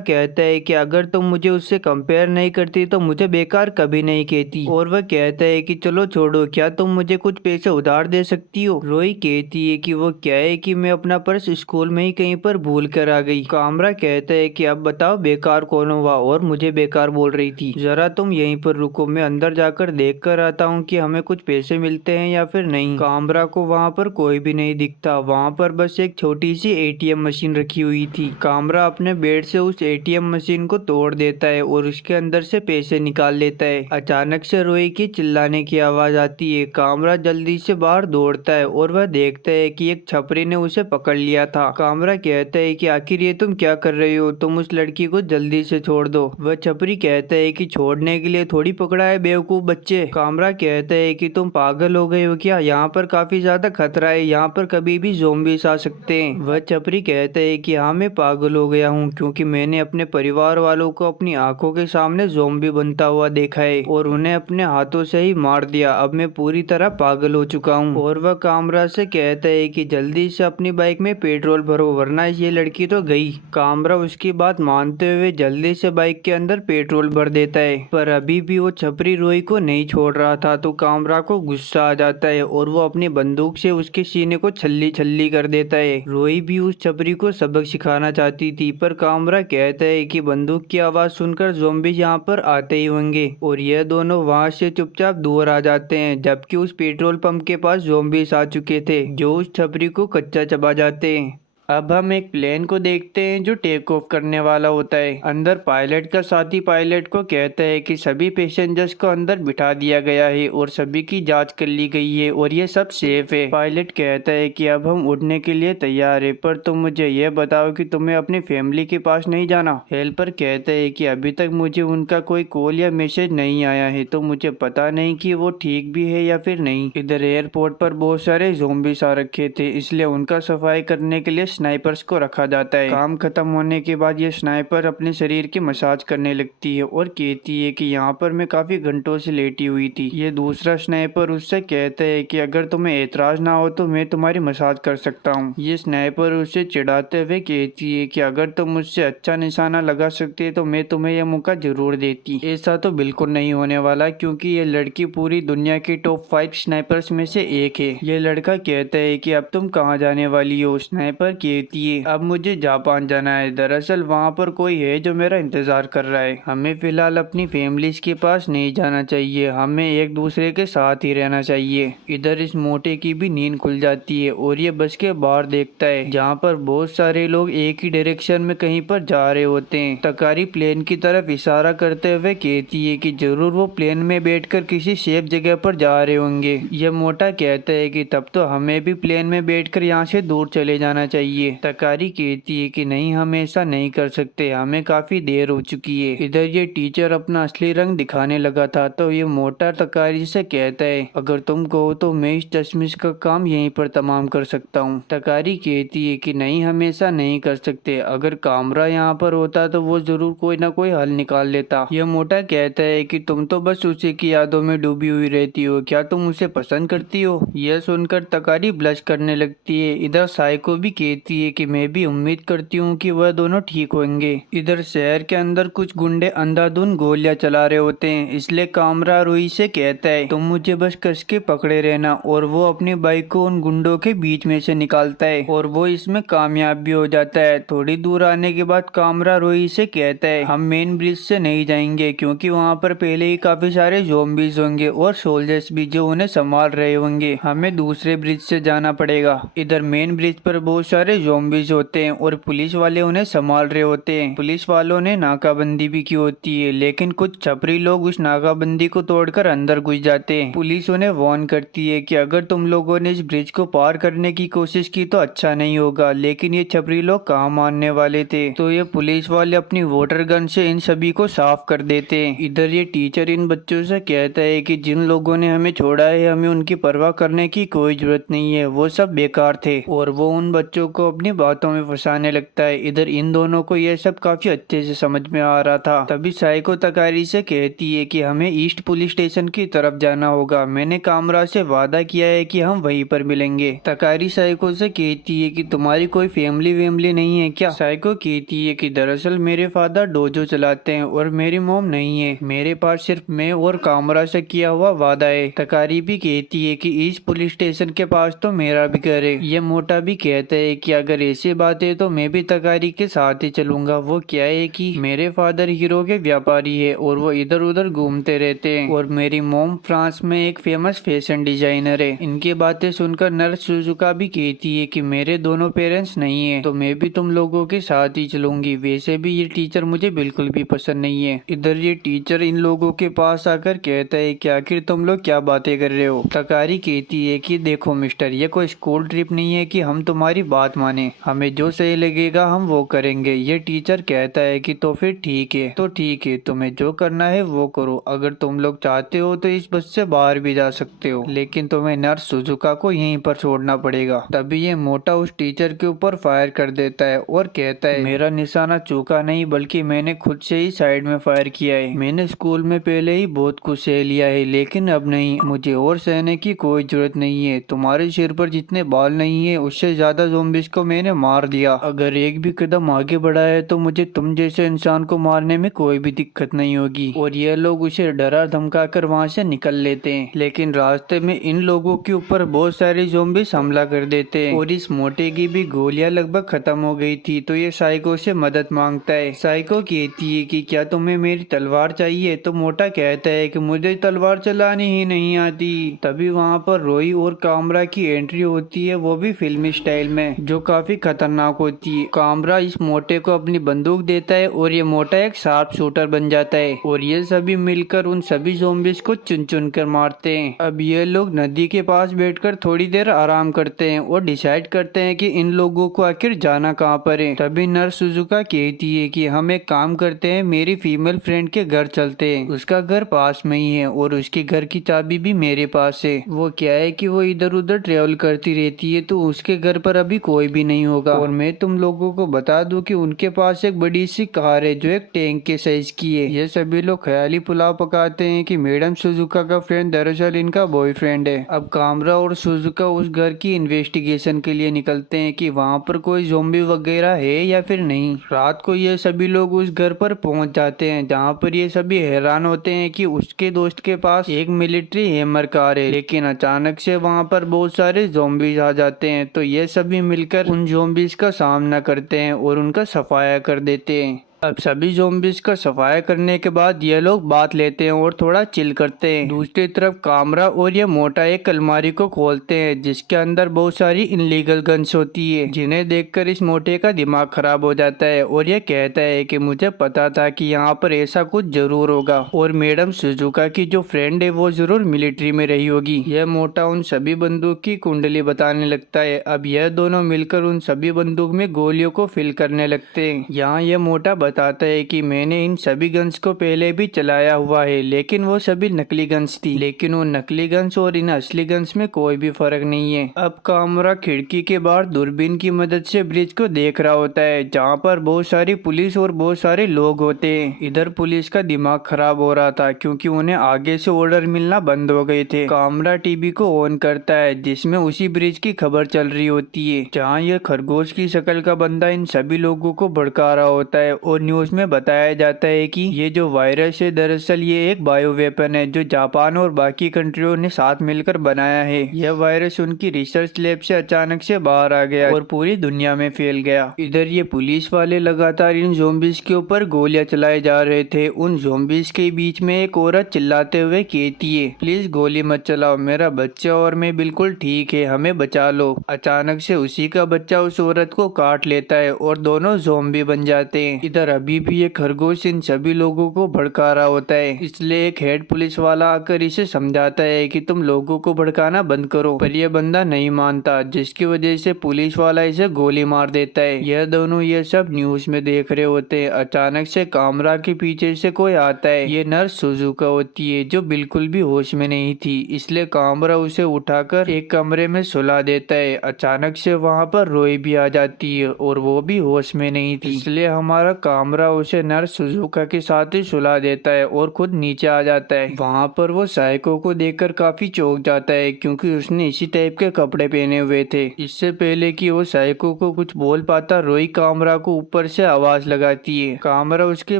कहता है कि अगर तुम मुझे उससे कंपेयर नहीं करती तो मुझे बेकार कभी नहीं कहती। और वह कहता है कि चलो छोड़ो, क्या तुम मुझे कुछ पैसे उधार दे सकती हो। रोई कहती है कि वो क्या है कि मैं अपना पर्स स्कूल में ही कहीं पर भूल कर आ गई। कामरा कहता है कि अब बताओ बेकार कौन हुआ और मुझे बेकार बोल रही थी। जरा तुम यहीं पर रुको, मैं अंदर जाकर देख कर आता हूँ कि हमें कुछ पैसे मिलते हैं या फिर नहीं। कामरा को वहाँ पर कोई भी नहीं दिखता, वहाँ पर बस एक छोटी सी एटीएम मशीन रखी हुई थी। कामरा अपने बेड से उस एटीएम मशीन को तोड़ देता है और उसके अंदर से पैसे निकाल लेता है। अचानक से रोई की चिल्लाने की आवाज आती है। कामरा जल्दी से बाहर दौड़ता है और वह देखता है कि एक छपरी ने उसे पकड़ लिया था। कामरा कहता है कि आखिर ये तुम क्या कर रही हो, तुम उस लड़की को जल्दी से छोड़ दो। वह छपरी कहता है कि छोड़ने के लिए थोड़ी पकड़ा है बेवकूफ बच्चे। कामरा कहता है कि तुम पागल हो गए हो क्या, यहाँ पर काफी ज्यादा खतरा है, यहाँ पर कभी भी ज़ॉम्बीज़ आ सकते हैं। वह छपरी कहता है कि हाँ मैं पागल हो गया हूँ, क्योंकि मैंने अपने परिवार वालों को अपनी आंखों के सामने ज़ॉम्बी बनता हुआ देखा है और उन्हें अपने हाथों से ही मार दिया। अब मैं पूरी तरह पागल हो चुका हूँ। और वह कामरा से कहता है कि जल्दी से अपनी बाइक में पेट्रोल भरो वरना ये लड़की तो गई। कामरा उसकी बात मानते हुए जल्दी से बाइक के अंदर पेट्रोल भर देता है, पर अभी भी वो छपरी रोई को नहीं छोड़ रहा था। तो कामरा को गुस्सा आ जाता है और वो अपनी बंदूक से उसके सीने को छल्ली छल्ली कर देता है। रोई भी उस छपरी को सबक सिखाना चाहती थी, पर कामरा कहता है कि बंदूक की आवाज सुनकर ज़ॉम्बी यहाँ पर आते ही होंगे। और यह दोनों वहाँ से चुपचाप दूर आ जाते हैं, जबकि उस पेट्रोल पंप के पास ज़ॉम्बीज़ आ चुके थे जो उस छपरी को कच्चा चबा जाते हैं। अब हम एक प्लेन को देखते हैं जो टेक ऑफ करने वाला होता है। अंदर पायलट का साथी पायलट को कहता है कि सभी पैसेंजर्स को अंदर बिठा दिया गया है और सभी की जांच कर ली गई है और ये सब सेफ है। पायलट कहता है कि अब हम उड़ने के लिए तैयार है, पर तुम मुझे यह बताओ कि तुम्हें अपनी फैमिली के पास नहीं जाना। हेल्पर कहता है कि अभी तक मुझे उनका कोई कॉल या मैसेज नहीं आया है, तो मुझे पता नहीं कि वो ठीक भी है या फिर नहीं। इधर एयरपोर्ट पर बहुत सारे ज़ॉम्बीज़ आ रखे थे, इसलिए उनका सफाई करने के लिए स्नाइपर्स को रखा जाता है। काम खत्म होने के बाद ये स्नाइपर अपने शरीर की मसाज करने लगती है और कहती है कि यहाँ पर मैं काफी घंटों से लेटी हुई थी। ये दूसरा स्नाइपर उससे कहता है कि अगर तुम्हें एतराज ना हो तो मैं तुम्हारी मसाज कर सकता हूँ। ये स्नाइपर उसे चिढ़ाते हुए कहती है कि अगर तुम मुझसे अच्छा निशाना लगा सकते तो मैं तुम्हें यह मौका जरूर देती। ऐसा तो बिल्कुल नहीं होने वाला, क्योंकि ये लड़की पूरी दुनिया की टॉप 5 स्नाइपर्स में से एक है। ये लड़का कहता है कि अब तुम कहाँ जाने वाली हो। स्नाइपर कहती है अब मुझे जापान जाना है, दरअसल वहाँ पर कोई है जो मेरा इंतजार कर रहा है। हमें फिलहाल अपनी फैमिलीज के पास नहीं जाना चाहिए, हमें एक दूसरे के साथ ही रहना चाहिए। इधर इस मोटे की भी नींद खुल जाती है और ये बस के बाहर देखता है जहाँ पर बहुत सारे लोग एक ही डायरेक्शन में कहीं पर जा रहे होते हैं। तकारी प्लेन की तरफ इशारा करते हुए कहती है कि जरूर वो प्लेन में बैठकर किसी सेफ जगह पर जा रहे होंगे। यह मोटा कहता है कि तब तो हमें भी प्लेन में बैठकर यहाँ से दूर चले जाना चाहिए। तकारी कहती है कि नहीं, हम ऐसा नहीं कर सकते, हमें काफी देर हो चुकी है। इधर ये टीचर अपना असली रंग दिखाने लगा था, तो ये मोटा तकारी से कहता है अगर तुम कहो तो मैं इस चश्मिश का काम यहीं पर तमाम कर सकता हूँ। तकारी कहती है कि नहीं, हम ऐसा नहीं कर सकते, अगर कामरा यहाँ पर होता तो वो जरूर कोई ना कोई हल निकाल लेता। यह मोटा कहता है कि तुम तो बस उसी की यादों में डूबी हुई रहती हो, क्या तुम उसे पसंद करती हो। यह सुनकर तकारी ब्लश करने लगती है। इधर साइको भी कहती कहती है कि मैं भी उम्मीद करती हूँ कि वह दोनों ठीक होंगे। इधर शहर के अंदर कुछ गुंडे अंधाधुंध गोलियां चला रहे होते हैं, इसलिए कामरा रूही से कहता है तुम मुझे बस कस के पकड़े रहना, और वो अपनी बाइक को उन गुंडों के बीच में से निकालता है और वो इसमें कामयाब भी हो जाता है। थोड़ी दूर आने के बाद कामरा रूही से कहता है हम मेन ब्रिज से नहीं जाएंगे क्योंकि वहाँ पर पहले ही काफी सारे ज़ॉम्बीज होंगे और सोल्जर्स भी जो उन्हें संभाल रहे होंगे, हमें दूसरे ब्रिज से जाना पड़ेगा। इधर मेन ब्रिज पर बहुत सारे ज़ॉम्बीज होते हैं और पुलिस वाले उन्हें संभाल रहे होते हैं। पुलिस वालों ने नाकाबंदी भी की होती है, लेकिन कुछ छपरी लोग उस नाकाबंदी को तोड़कर अंदर घुस जाते हैं। पुलिस उन्हें वार्न करती है कि अगर तुम लोगों ने इस ब्रिज को पार करने की कोशिश की तो अच्छा नहीं होगा, लेकिन ये छपरी लोग कहाँ मानने वाले थे, तो ये पुलिस वाले अपनी वाटर गन से इन सभी को साफ कर देते हैं। इधर ये टीचर इन बच्चों से कहता है कि जिन लोगों ने हमें छोड़ा है हमें उनकी परवाह करने की कोई जरूरत नहीं है, वो सब बेकार थे, और वो उन बच्चों को अपनी बातों में फंसाने लगता है। इधर इन दोनों को यह सब काफी अच्छे से समझ में आ रहा था। तभी साइको तकारी से कहती है कि हमें ईस्ट पुलिस स्टेशन की तरफ जाना होगा, मैंने कामरा से वादा किया है कि हम वहीं पर मिलेंगे। तकारी साइको से कहती है कि तुम्हारी कोई फैमिली वेमली नहीं है क्या? साइको कहती है कि दरअसल मेरे फादर डोजो चलाते हैं और मेरी मॉम नहीं है, मेरे पास सिर्फ मैं और कामरा से किया हुआ वादा है। तकारी भी कहती है कि ईस्ट पुलिस स्टेशन के पास तो मेरा भी घर है। ये मोटा भी कहता है कि अगर ऐसी बात है तो मैं भी तकारी के साथ ही चलूंगा। वो क्या है कि मेरे फादर हीरो के व्यापारी है और वो इधर उधर घूमते रहते हैं, और मेरी मॉम फ्रांस में एक फेमस फैशन डिजाइनर है। इनकी बातें सुनकर नर्स सुजुका भी कहती है कि मेरे दोनों पेरेंट्स नहीं है तो मैं भी तुम लोगों के साथ ही चलूंगी, वैसे भी ये टीचर मुझे बिल्कुल भी पसंद नहीं है। इधर ये टीचर इन लोगों के पास आकर कहता है कि आखिर तुम लोग क्या बातें कर रहे हो? तकारी कहती है कि देखो मिस्टर, ये कोई स्कूल ट्रिप नहीं है कि हम तुम्हारी बात माने, हमें जो सही लगेगा हम वो करेंगे। ये टीचर कहता है कि तो फिर ठीक है, तो ठीक है, तुम्हें जो करना है वो करो, अगर तुम लोग चाहते हो तो इस बस से बाहर भी जा सकते हो, लेकिन तुम्हें नर्स सुजुका को यहीं पर छोड़ना पड़ेगा। तभी ये मोटा उस टीचर के ऊपर फायर कर देता है और कहता है मेरा निशाना चूका नहीं बल्कि मैंने खुद से ही साइड में फायर किया है। मैंने स्कूल में पहले ही बहुत कुछ सह लिया है, लेकिन अब नहीं, मुझे और सहने की कोई जरूरत नहीं है। तुम्हारे सिर पर जितने बाल नहीं है उससे ज्यादा ज़ॉम्बीज़ को मैंने मार दिया, अगर एक भी कदम आगे बढ़ा है तो मुझे तुम जैसे इंसान को मारने में कोई भी दिक्कत नहीं होगी। और ये लोग उसे डरा धमका कर वहाँ से निकल लेते हैं, लेकिन रास्ते में इन लोगों के ऊपर बहुत सारे ज़ॉम्बीज़ हमला कर देते हैं और इस मोटे की भी गोलियां लगभग खत्म हो गई थी, तो ये साइको से मदद मांगता है। साइको कहती है कि क्या तुम्हें मेरी तलवार चाहिए? तो मोटा कहता है कि मुझे तलवार चलानी ही नहीं आती। तभी वहाँ पर रोई और कामरा की एंट्री होती है, वो भी फिल्मी स्टाइल में, जो काफी खतरनाक होती है। कामरा इस मोटे को अपनी बंदूक देता है और ये मोटा एक शार्प शूटर बन जाता है और ये सभी मिलकर उन सभी ज़ॉम्बीज़ को चुन चुन कर मारते हैं। अब ये लोग नदी के पास बैठकर थोड़ी देर आराम करते हैं और डिसाइड करते हैं कि इन लोगों को आखिर जाना कहाँ पर है। तभी नर्स सुजुका कहती है कि हम एक काम करते हैं, मेरी फीमेल फ्रेंड के घर चलते हैं, उसका घर पास में ही है और उसके घर की चाबी भी मेरे पास है। वो क्या है कि वो इधर उधर ट्रेवल करती रहती है, तो उसके घर पर अभी कोई भी नहीं होगा। और मैं तुम लोगों को बता दूं कि उनके पास एक बड़ी सी कार है जो एक टैंक के साइज की है। ये सभी लोग ख्याली पुलाव पकाते हैं कि मैडम सुजुका का फ्रेंड दरअसल इनका बॉयफ्रेंड है। अब कामरा और सुजुका उस घर की इन्वेस्टिगेशन के लिए निकलते हैं कि वहाँ पर कोई ज़ॉम्बी वगैरह है या फिर नहीं। रात को ये सभी लोग उस घर पर पहुँच जाते हैं, जहाँ पर ये सभी हैरान होते हैं कि उसके दोस्त के पास एक मिलिट्री हैमर कार है, लेकिन अचानक से वहाँ पर बहुत सारे ज़ॉम्बीज आ जाते हैं। तो ये सभी मिलकर उन ज़ॉम्बीज का सामना करते हैं और उनका सफाया कर देते हैं। अब सभी ज़ॉम्बीज़ का सफाया करने के बाद ये लोग बात लेते हैं और थोड़ा चिल करते हैं। दूसरी तरफ कामरा और ये मोटा एक अलमारी को खोलते हैं जिसके अंदर बहुत सारी इनलीगल गन्स होती है, जिन्हें देखकर इस मोटे का दिमाग खराब हो जाता है और ये कहता है कि मुझे पता था कि यहाँ पर ऐसा कुछ जरूर होगा और मैडम सुजुका की जो फ्रेंड है वो जरूर मिलिट्री में रही होगी। यह मोटा उन सभी बंदूक की कुंडली बताने लगता है। अब यह दोनों मिलकर उन सभी बंदूक में गोलियों को फिल करने लगते हैं। यहाँ यह मोटा बताता है कि मैंने इन सभी गन्स को पहले भी चलाया हुआ है, लेकिन वो सभी नकली गन्स थी। लेकिन वो नकली गन्स और इन असली गन्स में कोई भी फर्क नहीं है। अब कामरा खिड़की के बाहर दूरबीन की मदद से ब्रिज को देख रहा होता है, जहाँ पर बहुत सारी पुलिस और बहुत सारे लोग होते हैं। इधर पुलिस का दिमाग खराब हो रहा था क्योंकि उन्हें आगे से ऑर्डर मिलना बंद हो गए थे। कामरा टीवी को ऑन करता है जिसमें उसी ब्रिज की खबर चल रही होती है, जहाँ यह खरगोश की शक्ल का बंदा इन सभी लोगों को भड़का रहा होता है। और न्यूज में बताया जाता है कि ये जो वायरस है दरअसल ये एक बायो वेपन है जो जापान और बाकी कंट्रियों ने साथ मिलकर बनाया है। यह वायरस उनकी रिसर्च लैब से अचानक से बाहर आ गया और पूरी दुनिया में फैल गया। इधर ये पुलिस वाले लगातार इन ज़ॉम्बीज़ के ऊपर गोलियां चलाए जा रहे थे। उन ज़ॉम्बीज़ के बीच में एक औरत चिल्लाते हुए कहती है, प्लीज गोली मत चलाओ, मेरा बच्चा और मैं बिल्कुल ठीक है, हमें बचा लो। अचानक से उसी का बच्चा उस औरत को काट लेता है और दोनों ज़ॉम्बी बन जाते हैं। इधर अभी भी ये खरगोश इन सभी लोगों को भड़का रहा होता है, इसलिए एक हेड पुलिस वाला आकर इसे समझाता है कि तुम लोगों को भड़काना बंद करो, पर यह बंदा नहीं मानता, जिसकी वजह से पुलिस वाला इसे गोली मार देता है। यह दोनों ये सब न्यूज में देख रहे होते हैं। अचानक से कामरा के पीछे से कोई आता है। ये नर्स सुजुका होती है जो बिल्कुल भी होश में नहीं थी, इसलिए कामरा उसे उठाकर एक कमरे में सुला देता है। अचानक से वहाँ पर रोई भी आ जाती है और वो भी होश में नहीं थी, इसलिए हमारा कामरा उसे नर्स सुजुका के साथ ही सुला देता है और खुद नीचे आ जाता है। वहाँ पर वो साइको को देखकर काफी चौंक जाता है क्योंकि उसने इसी टाइप के कपड़े पहने हुए थे। इससे पहले कि वो साइको को कुछ बोल पाता, रोई कामरा को ऊपर से आवाज लगाती है। कामरा उसके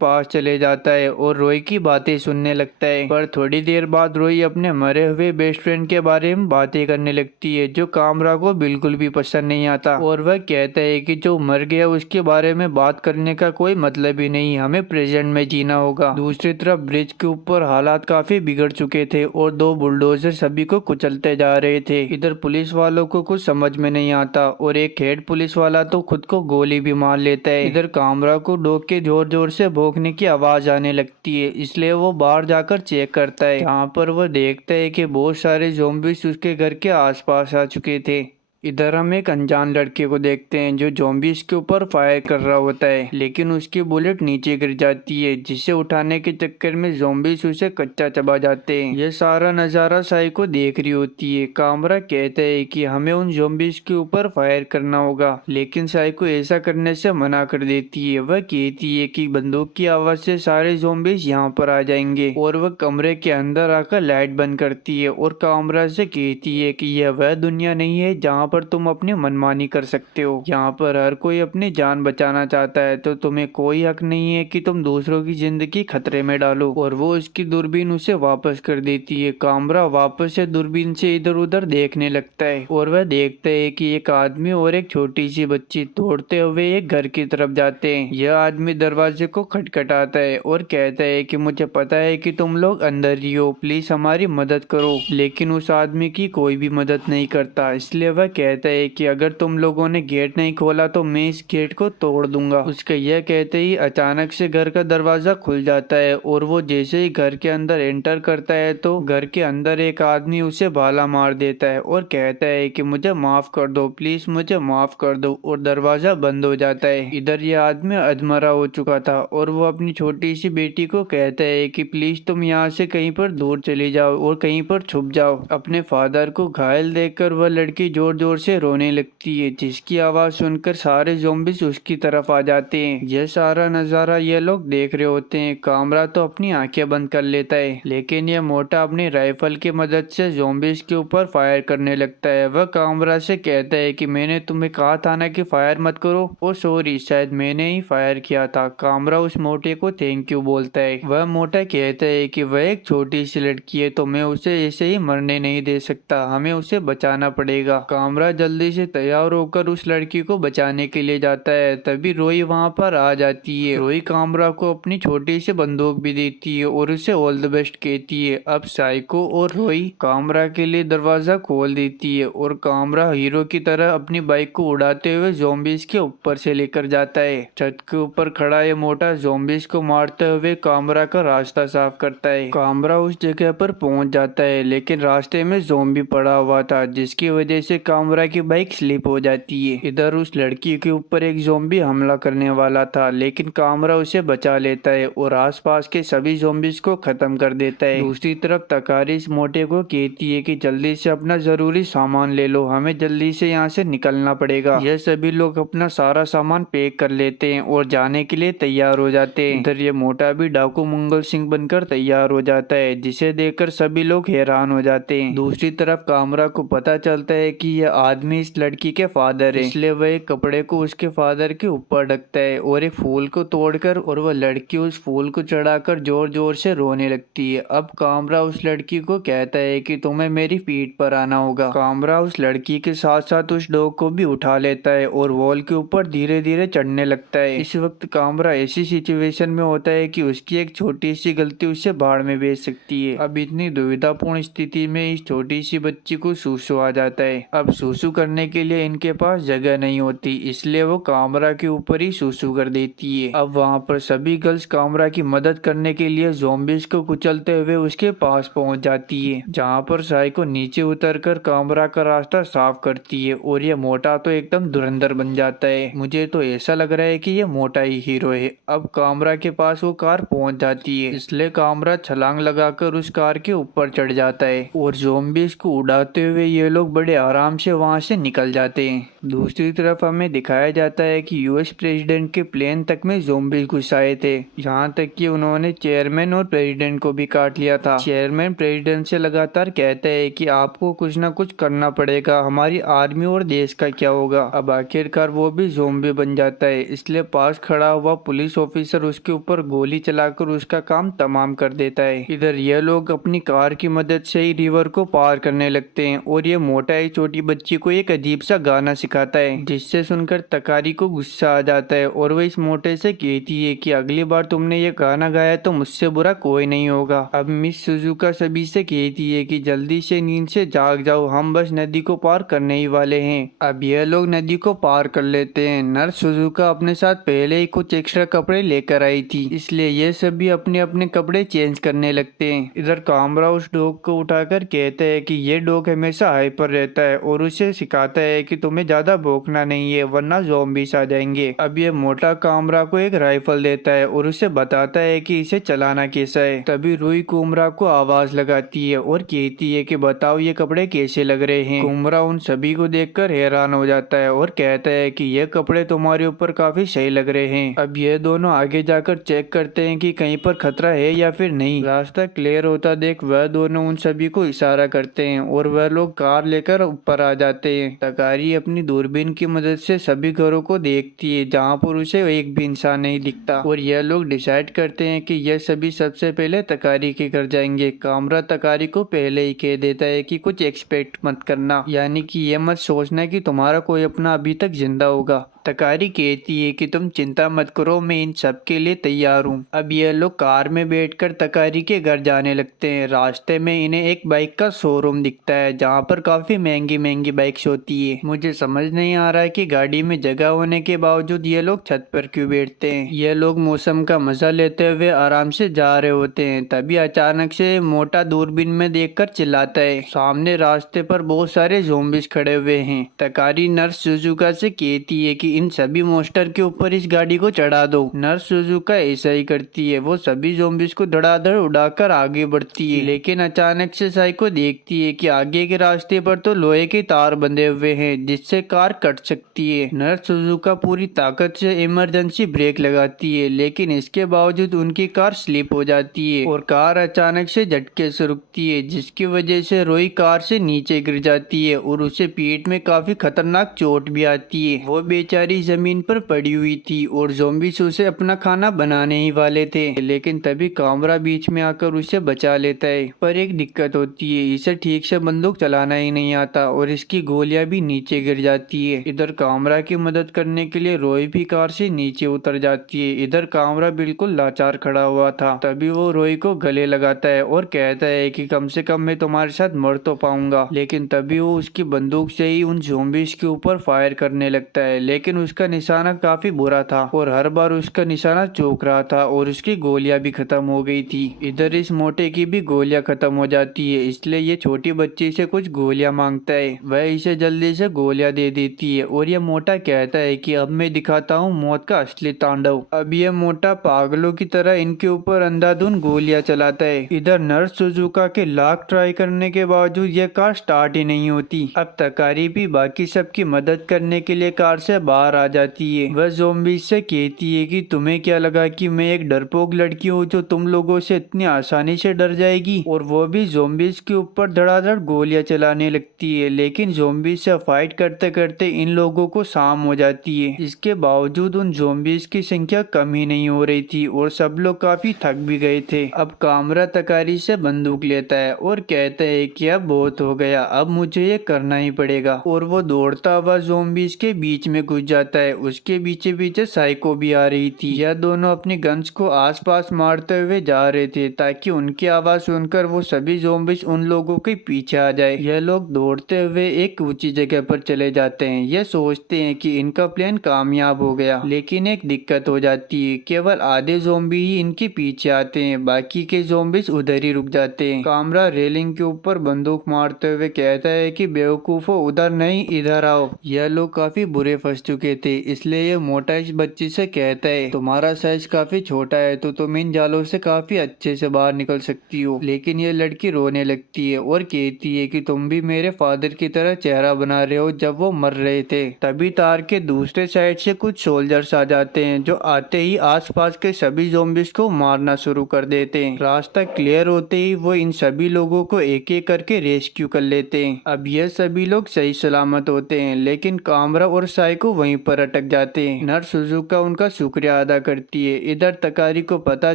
पास चले जाता है और रोई की बातें सुनने लगता है, पर थोड़ी देर बाद रोई अपने मरे हुए बेस्ट फ्रेंड के बारे में बातें करने लगती है जो कामरा को बिल्कुल भी पसंद नहीं आता। और वह कहता है कि जो मर गया उसके बारे में बात करने का कोई मतलब ही नहीं, हमें प्रेजेंट में जीना होगा। दूसरी तरफ ब्रिज के ऊपर हालात काफी बिगड़ चुके थे और दो बुलडोजर सभी को कुचलते जा रहे थे। इधर पुलिस वालों को कुछ समझ में नहीं आता और एक हेड पुलिस वाला तो खुद को गोली भी मार लेता है। इधर कामरा को डॉग के जोर जोर से भौंकने की आवाज आने लगती है, इसलिए वो बाहर जाकर चेक करता है, जहाँ पर वो देखता है कि बहुत सारे ज़ॉम्बीज़ उसके घर के आसपास आ चुके थे। इधर हम एक अनजान लड़के को देखते हैं जो ज़ॉम्बीज़ के ऊपर फायर कर रहा होता है, लेकिन उसकी बुलेट नीचे गिर जाती है, जिसे उठाने के चक्कर में ज़ॉम्बीज़ उसे कच्चा चबा जाते हैं। यह सारा नज़ारा साइको देख रही होती है। कामरा कहता है कि हमें उन ज़ॉम्बीज़ के ऊपर फायर करना होगा, लेकिन साइको ऐसा करने से मना कर देती है। वह कहती है कि बंदूक की आवाज़ से सारे ज़ॉम्बीज़ यहाँ पर आ जाएंगे, और वह कमरे के अंदर आकर लाइट बंद करती है और कामरा से कहती है कि यह वह दुनिया नहीं है जहाँ पर तुम अपनी मनमानी कर सकते हो। यहाँ पर हर कोई अपनी जान बचाना चाहता है, तो तुम्हें कोई हक नहीं है कि तुम दूसरों की जिंदगी खतरे में डालो। और वो उसकी दूरबीन उसे वापस कर देती है। कामरा वापस से दूरबीन से इधर उधर देखने लगता है और वह देखता है कि एक आदमी और एक छोटी सी बच्ची दौड़ते हुए एक घर की तरफ जाते हैं। यह आदमी दरवाजे को खटखटाता है और कहता है कि मुझे पता है कि तुम लोग अंदर ही हो, प्लीज हमारी मदद करो। लेकिन उस आदमी की कोई भी मदद नहीं करता, इसलिए वह कहता है कि अगर तुम लोगों ने गेट नहीं खोला तो मैं इस गेट को तोड़ दूंगा। उसके यह कहते ही अचानक से घर का दरवाजा खुल जाता है और वो जैसे ही घर के अंदर एंटर करता है तो घर के अंदर एक आदमी उसे भाला मार देता है और कहता है कि मुझे माफ कर दो, प्लीज मुझे माफ कर दो, और दरवाजा बंद हो जाता है। इधर यह आदमी अधमरा हो चुका था और वो अपनी छोटी सी बेटी को कहता है कि प्लीज तुम यहाँ से कहीं पर दूर चली जाओ और कहीं पर छुप जाओ। अपने फादर को घायल देखकर वह लड़की जोर जोर से रोने लगती है, जिसकी आवाज सुनकर सारे ज़ॉम्बीज़ उसकी तरफ आ जाते हैं। यह सारा नजारा ये लोग देख रहे होते हैं। कामरा तो अपनी आंखें बंद कर लेता है, लेकिन यह मोटा अपनी राइफल की मदद से ज़ॉम्बीज़ के ऊपर फायर करने लगता है। वह कामरा से कहता है कि मैंने तुम्हें कहा था ना कि फायर मत करो। ओ सॉरी, शायद मैंने ही फायर किया था। कामरा उस मोटे को थैंक यू बोलता है। वह मोटा कहता है कि वह एक छोटी सी लड़की है तो मैं उसे ऐसे ही मरने नहीं दे सकता, हमें उसे बचाना पड़ेगा। कामरा जल्दी से तैयार होकर उस लड़की को बचाने के लिए जाता है। तभी रोई वहाँ पर आ जाती है। रोई कामरा को अपनी छोटी सी बंदूक भी देती है और उसे ऑल द बेस्ट कहती है। अब साइको और रोई कामरा के लिए दरवाजा खोल देती है और कामरा हीरो की तरह अपनी बाइक को उड़ाते हुए ज़ॉम्बीज़ के ऊपर से लेकर जाता है। छत के ऊपर खड़ा ये मोटा ज़ॉम्बीज़ को मारते हुए कामरा का रास्ता साफ करता है। कामरा उस जगह पर पहुंच जाता है, लेकिन रास्ते में ज़ॉम्बी पड़ा हुआ था, जिसकी वजह से कामरा कामरा की बाइक स्लिप हो जाती है। इधर उस लड़की के ऊपर एक ज़ॉम्बी हमला करने वाला था, लेकिन कामरा उसे बचा लेता है और आसपास के सभी ज़ॉम्बीज को खत्म कर देता है। दूसरी तरफ तकारी इस मोटे को कहती है कि जल्दी से अपना जरूरी सामान ले लो, हमें जल्दी से यहाँ से निकलना पड़ेगा। यह सभी लोग अपना सारा सामान पैक कर लेते हैं और जाने के लिए तैयार हो जाते हैं। इधर ये मोटा भी डाकू मंगल सिंह बनकर तैयार हो जाता है, जिसे देखकर सभी लोग हैरान हो जाते हैं। दूसरी तरफ कामरा को पता चलता है कि यह आदमी इस लड़की के फादर है, इसलिए वह एक कपड़े को उसके फादर के ऊपर ढकता है और एक फूल को तोड़कर और वह लड़की उस फूल को चढ़ाकर जोर जोर से रोने लगती है। अब कामरा उस लड़की को कहता है कि तुम्हें मेरी पीठ पर आना होगा। कामरा उस लड़की के साथ साथ उस डॉग को भी उठा लेता है और वॉल के ऊपर धीरे धीरे चढ़ने लगता है। इस वक्त कामरा ऐसी सिचुएशन में होता है कि उसकी एक छोटी सी गलती उसे बाढ़ में भेज सकती है। अब इतनी दुविधापूर्ण स्थिति में इस छोटी सी बच्ची को सूसू आ जाता है। अब सूसू करने के लिए इनके पास जगह नहीं होती, इसलिए वो कामरा के ऊपर ही सूसू कर देती है। अब वहाँ पर सभी गर्ल्स कामरा की मदद करने के लिए ज़ॉम्बीज को कुचलते हुए उसके पास पहुँच जाती है, जहाँ पर साइको नीचे उतरकर कामरा का रास्ता साफ करती है और ये मोटा तो एकदम धुरंधर बन जाता है। मुझे तो ऐसा लग रहा है कि ये मोटा ही हीरो है। अब कामरा के पास वो कार पहुँच जाती है, इसलिए कामरा छलांग लगाकर उस कार के ऊपर चढ़ जाता है और ज़ॉम्बीज को उड़ाते हुए ये लोग बड़े आराम से वहाँ से निकल जाते हैं। दूसरी तरफ हमें दिखाया जाता है कि यूएस प्रेसिडेंट के प्लेन तक में ज़ॉम्बीज घुस आए थे, यहाँ तक कि उन्होंने चेयरमैन और प्रेसिडेंट को भी काट लिया था। चेयरमैन प्रेसिडेंट से लगातार कहता है कि आपको कुछ न कुछ करना पड़ेगा, हमारी आर्मी और देश का क्या होगा। अब आखिरकार वो भी ज़ॉम्बी बन जाता है, इसलिए पास खड़ा हुआ पुलिस ऑफिसर उसके ऊपर गोली चलाकर उसका काम तमाम कर देता है। इधर ये लोग अपनी कार की मदद से ही रिवर को पार करने लगते हैं और ये मोटा एक छोटी बच्ची को एक अजीब सा गाना सिखाता है, जिससे सुनकर तकारी को गुस्सा आ जाता है और वह इस मोटे से कहती है कि अगली बार तुमने ये गाना गाया तो मुझसे बुरा कोई नहीं होगा। अब मिस सुजुका सभी से कहती है कि जल्दी से नींद से जाग जाओ, हम बस नदी को पार करने ही वाले हैं। अब ये लोग नदी को पार कर लेते हैं। नर्स सुजुका अपने साथ पहले ही कुछ एक्स्ट्रा कपड़े लेकर आई थी, इसलिए ये सभी अपने अपने कपड़े चेंज करने लगते हैं। इधर कामरा उस डॉग को उठाकर कहता है कि ये डॉग हमेशा हाइपर रहता है और उसे सिखाता है कि तुम्हें ज्यादा भौंकना नहीं है वरना ज़ॉम्बीज आ जाएंगे। अब ये मोटा कामरा को एक राइफल देता है और उसे बताता है कि इसे चलाना कैसा है। तभी रुई कुमरा को आवाज लगाती है और कहती है कि बताओ ये कपड़े कैसे लग रहे हैं। कुमरा उन सभी को देखकर हैरान हो जाता है और कहता है कि ये कपड़े तुम्हारे ऊपर काफी सही लग रहे हैं। अब ये दोनों आगे जाकर चेक करते हैं कि कहीं पर खतरा है या फिर नहीं। रास्ता क्लियर होता देख वह दोनों उन सभी को इशारा करते हैं और वह लोग कार लेकर ऊपर आ जाते हैं। तकारी अपनी दूरबीन की मदद से सभी घरों को देखती है जहाँ पर उसे एक भी इंसान नहीं दिखता और यह लोग डिसाइड करते हैं कि यह सभी सबसे पहले तकारी के घर जाएंगे। कामरा तकारी को पहले ही कह देता है कि कुछ एक्सपेक्ट मत करना, यानी कि यह मत सोचना कि तुम्हारा कोई अपना अभी तक जिंदा होगा। तकारी कहती है कि तुम चिंता मत करो, मैं इन सब के लिए तैयार हूँ। अब ये लोग कार में बैठकर तकारी के घर जाने लगते हैं। रास्ते में इन्हें एक बाइक का शोरूम दिखता है जहाँ पर काफी महंगी महंगी बाइक्स होती है। मुझे समझ नहीं आ रहा है कि गाड़ी में जगह होने के बावजूद ये लोग छत पर क्यों बैठते हैं। ये लोग मौसम का मजा लेते हुए आराम से जा रहे होते हैं। तभी अचानक से मोटा दूरबीन में देखकर चिल्लाता है, सामने रास्ते पर बहुत सारे ज़ॉम्बीज खड़े हुए हैं। तकारी नर्स सुजुका से कहती है कि इन सभी मोस्टर के ऊपर इस गाड़ी को चढ़ा दो। नर्स सुजुका ऐसा ही करती है, वो सभी ज़ॉम्बीज को धड़ाधड़ उड़ाकर आगे बढ़ती है। लेकिन अचानक से साइको देखती है कि आगे के रास्ते पर तो लोहे के तार बंधे हुए हैं जिससे कार कट सकती है। नर्स सुजुका पूरी ताकत से इमरजेंसी ब्रेक लगाती है, लेकिन इसके बावजूद उनकी कार स्लिप हो जाती है और कार अचानक से झटके से रुकती है, जिसकी वजह से रोई कार से नीचे गिर जाती है और उसे पीठ में काफी खतरनाक चोट भी आती है। वो बेचारी जमीन पर पड़ी हुई थी और ज़ॉम्बीज उसे अपना खाना बनाने ही वाले थे, लेकिन तभी कामरा बीच में आकर उसे बचा लेता है। पर एक दिक्कत होती है, इसे ठीक से बंदूक चलाना ही नहीं आता और इसकी गोलियां भी नीचे गिर जाती है। इधर कामरा की मदद करने के लिए रोई भी कार से नीचे उतर जाती है। इधर कामरा बिल्कुल लाचार खड़ा हुआ था। तभी वो रोई को गले लगाता है और कहता है कि कम से कम मैं तुम्हारे साथ मर तो पाऊंगा। लेकिन तभी वो उसकी बंदूक से ही उन ज़ॉम्बीज के ऊपर फायर करने लगता है, लेकिन लेकिन उसका निशाना काफी बुरा था और हर बार उसका निशाना चूक रहा था और उसकी गोलियां भी खत्म हो गई थी। इधर इस मोटे की भी गोलियां खत्म हो जाती है, इसलिए ये छोटी बच्ची से कुछ गोलियां मांगता है। वह इसे जल्दी से गोलियां दे देती है और ये मोटा कहता है कि अब मैं दिखाता हूँ मौत का असली तांडव। अब ये मोटा पागलों की तरह इनके ऊपर अंधाधुंध गोलियां चलाता है। इधर नर्स सुजुका के लाख ट्राई करने के बावजूद ये कार स्टार्ट ही नहीं होती। अब तकारी भी बाकी सबकी मदद करने के लिए कार से बाहर आ जाती है। वह ज़ॉम्बीज़ से कहती है कि तुम्हें क्या लगा कि मैं एक डरपोक लड़की हूँ जो तुम लोगों से इतनी आसानी से डर जाएगी। और वो भी ज़ॉम्बीज़ के ऊपर धड़ाधड़ गोलियां चलाने लगती है, लेकिन ज़ॉम्बीज़ से फाइट करते करते इन लोगों को शाम हो जाती है। इसके बावजूद उन ज़ॉम्बीज़ की संख्या कम ही नहीं हो रही थी और सब लोग काफी थक भी गए थे। अब कामरा तकारी से बंदूक लेता है और कहता है कि अब बहुत हो गया, अब मुझे ये करना ही पड़ेगा। और वो दौड़ता हुआ ज़ॉम्बीज़ के बीच में घुस जाता है। उसके पीछे पीछे साइको भी आ रही थी। यह दोनों अपनी गन्स को आसपास मारते हुए जा रहे थे ताकि उनकी आवाज सुनकर वो सभी ज़ॉम्बीज़ उन लोगों के पीछे आ जाए। यह लोग दौड़ते हुए एक ऊंची जगह पर चले जाते हैं। यह सोचते हैं कि इनका प्लान कामयाब हो गया, लेकिन एक दिक्कत हो जाती है। केवल आधे ज़ॉम्बी ही इनके पीछे आते हैं, बाकी के ज़ॉम्बीज़ उधर ही रुक जाते हैं। कामरा रेलिंग के ऊपर बंदूक मारते हुए कहता है कि बेवकूफो, उधर नहीं इधर आओ। यह लोग काफी बुरे फंस चुके थे, इसलिए ये मोटा इस बच्ची से कहता है तुम्हारा साइज काफी छोटा है तो तुम इन जालों से काफी अच्छे से बाहर निकल सकती हो। लेकिन ये लड़की रोने लगती है और कहती है कि तुम भी मेरे फादर की तरह चेहरा बना रहे हो जब वो मर रहे थे। तभी तार के दूसरे साइड से कुछ सोल्जर्स आ जाते हैं जो आते ही आसपास के सभी ज़ॉम्बीज़ को मारना शुरू कर देते हैं। रास्ता क्लियर होते ही वो इन सभी लोगों को एक एक करके रेस्क्यू कर लेते हैं। अब यह सभी लोग सही सलामत होते हैं, लेकिन कामरा और साइको वहीं पर अटक जाते हैं। नर्स सुजुका उनका शुक्रिया अदा करती है। इधर तकारी को पता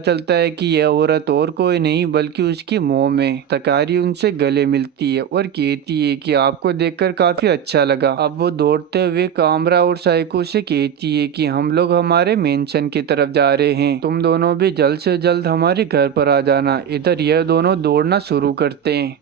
चलता है कि यह औरत और कोई नहीं बल्कि उसकी मोम है। तकारी उनसे गले मिलती है और कहती है कि आपको देखकर काफी अच्छा लगा। अब वो दौड़ते हुए कामरा और साइको से कहती है कि हम लोग हमारे मेंशन की तरफ जा रहे हैं, तुम दोनों भी जल्द से जल्द हमारे घर पर आ जाना। इधर यह दोनों दौड़ना शुरू करते हैं।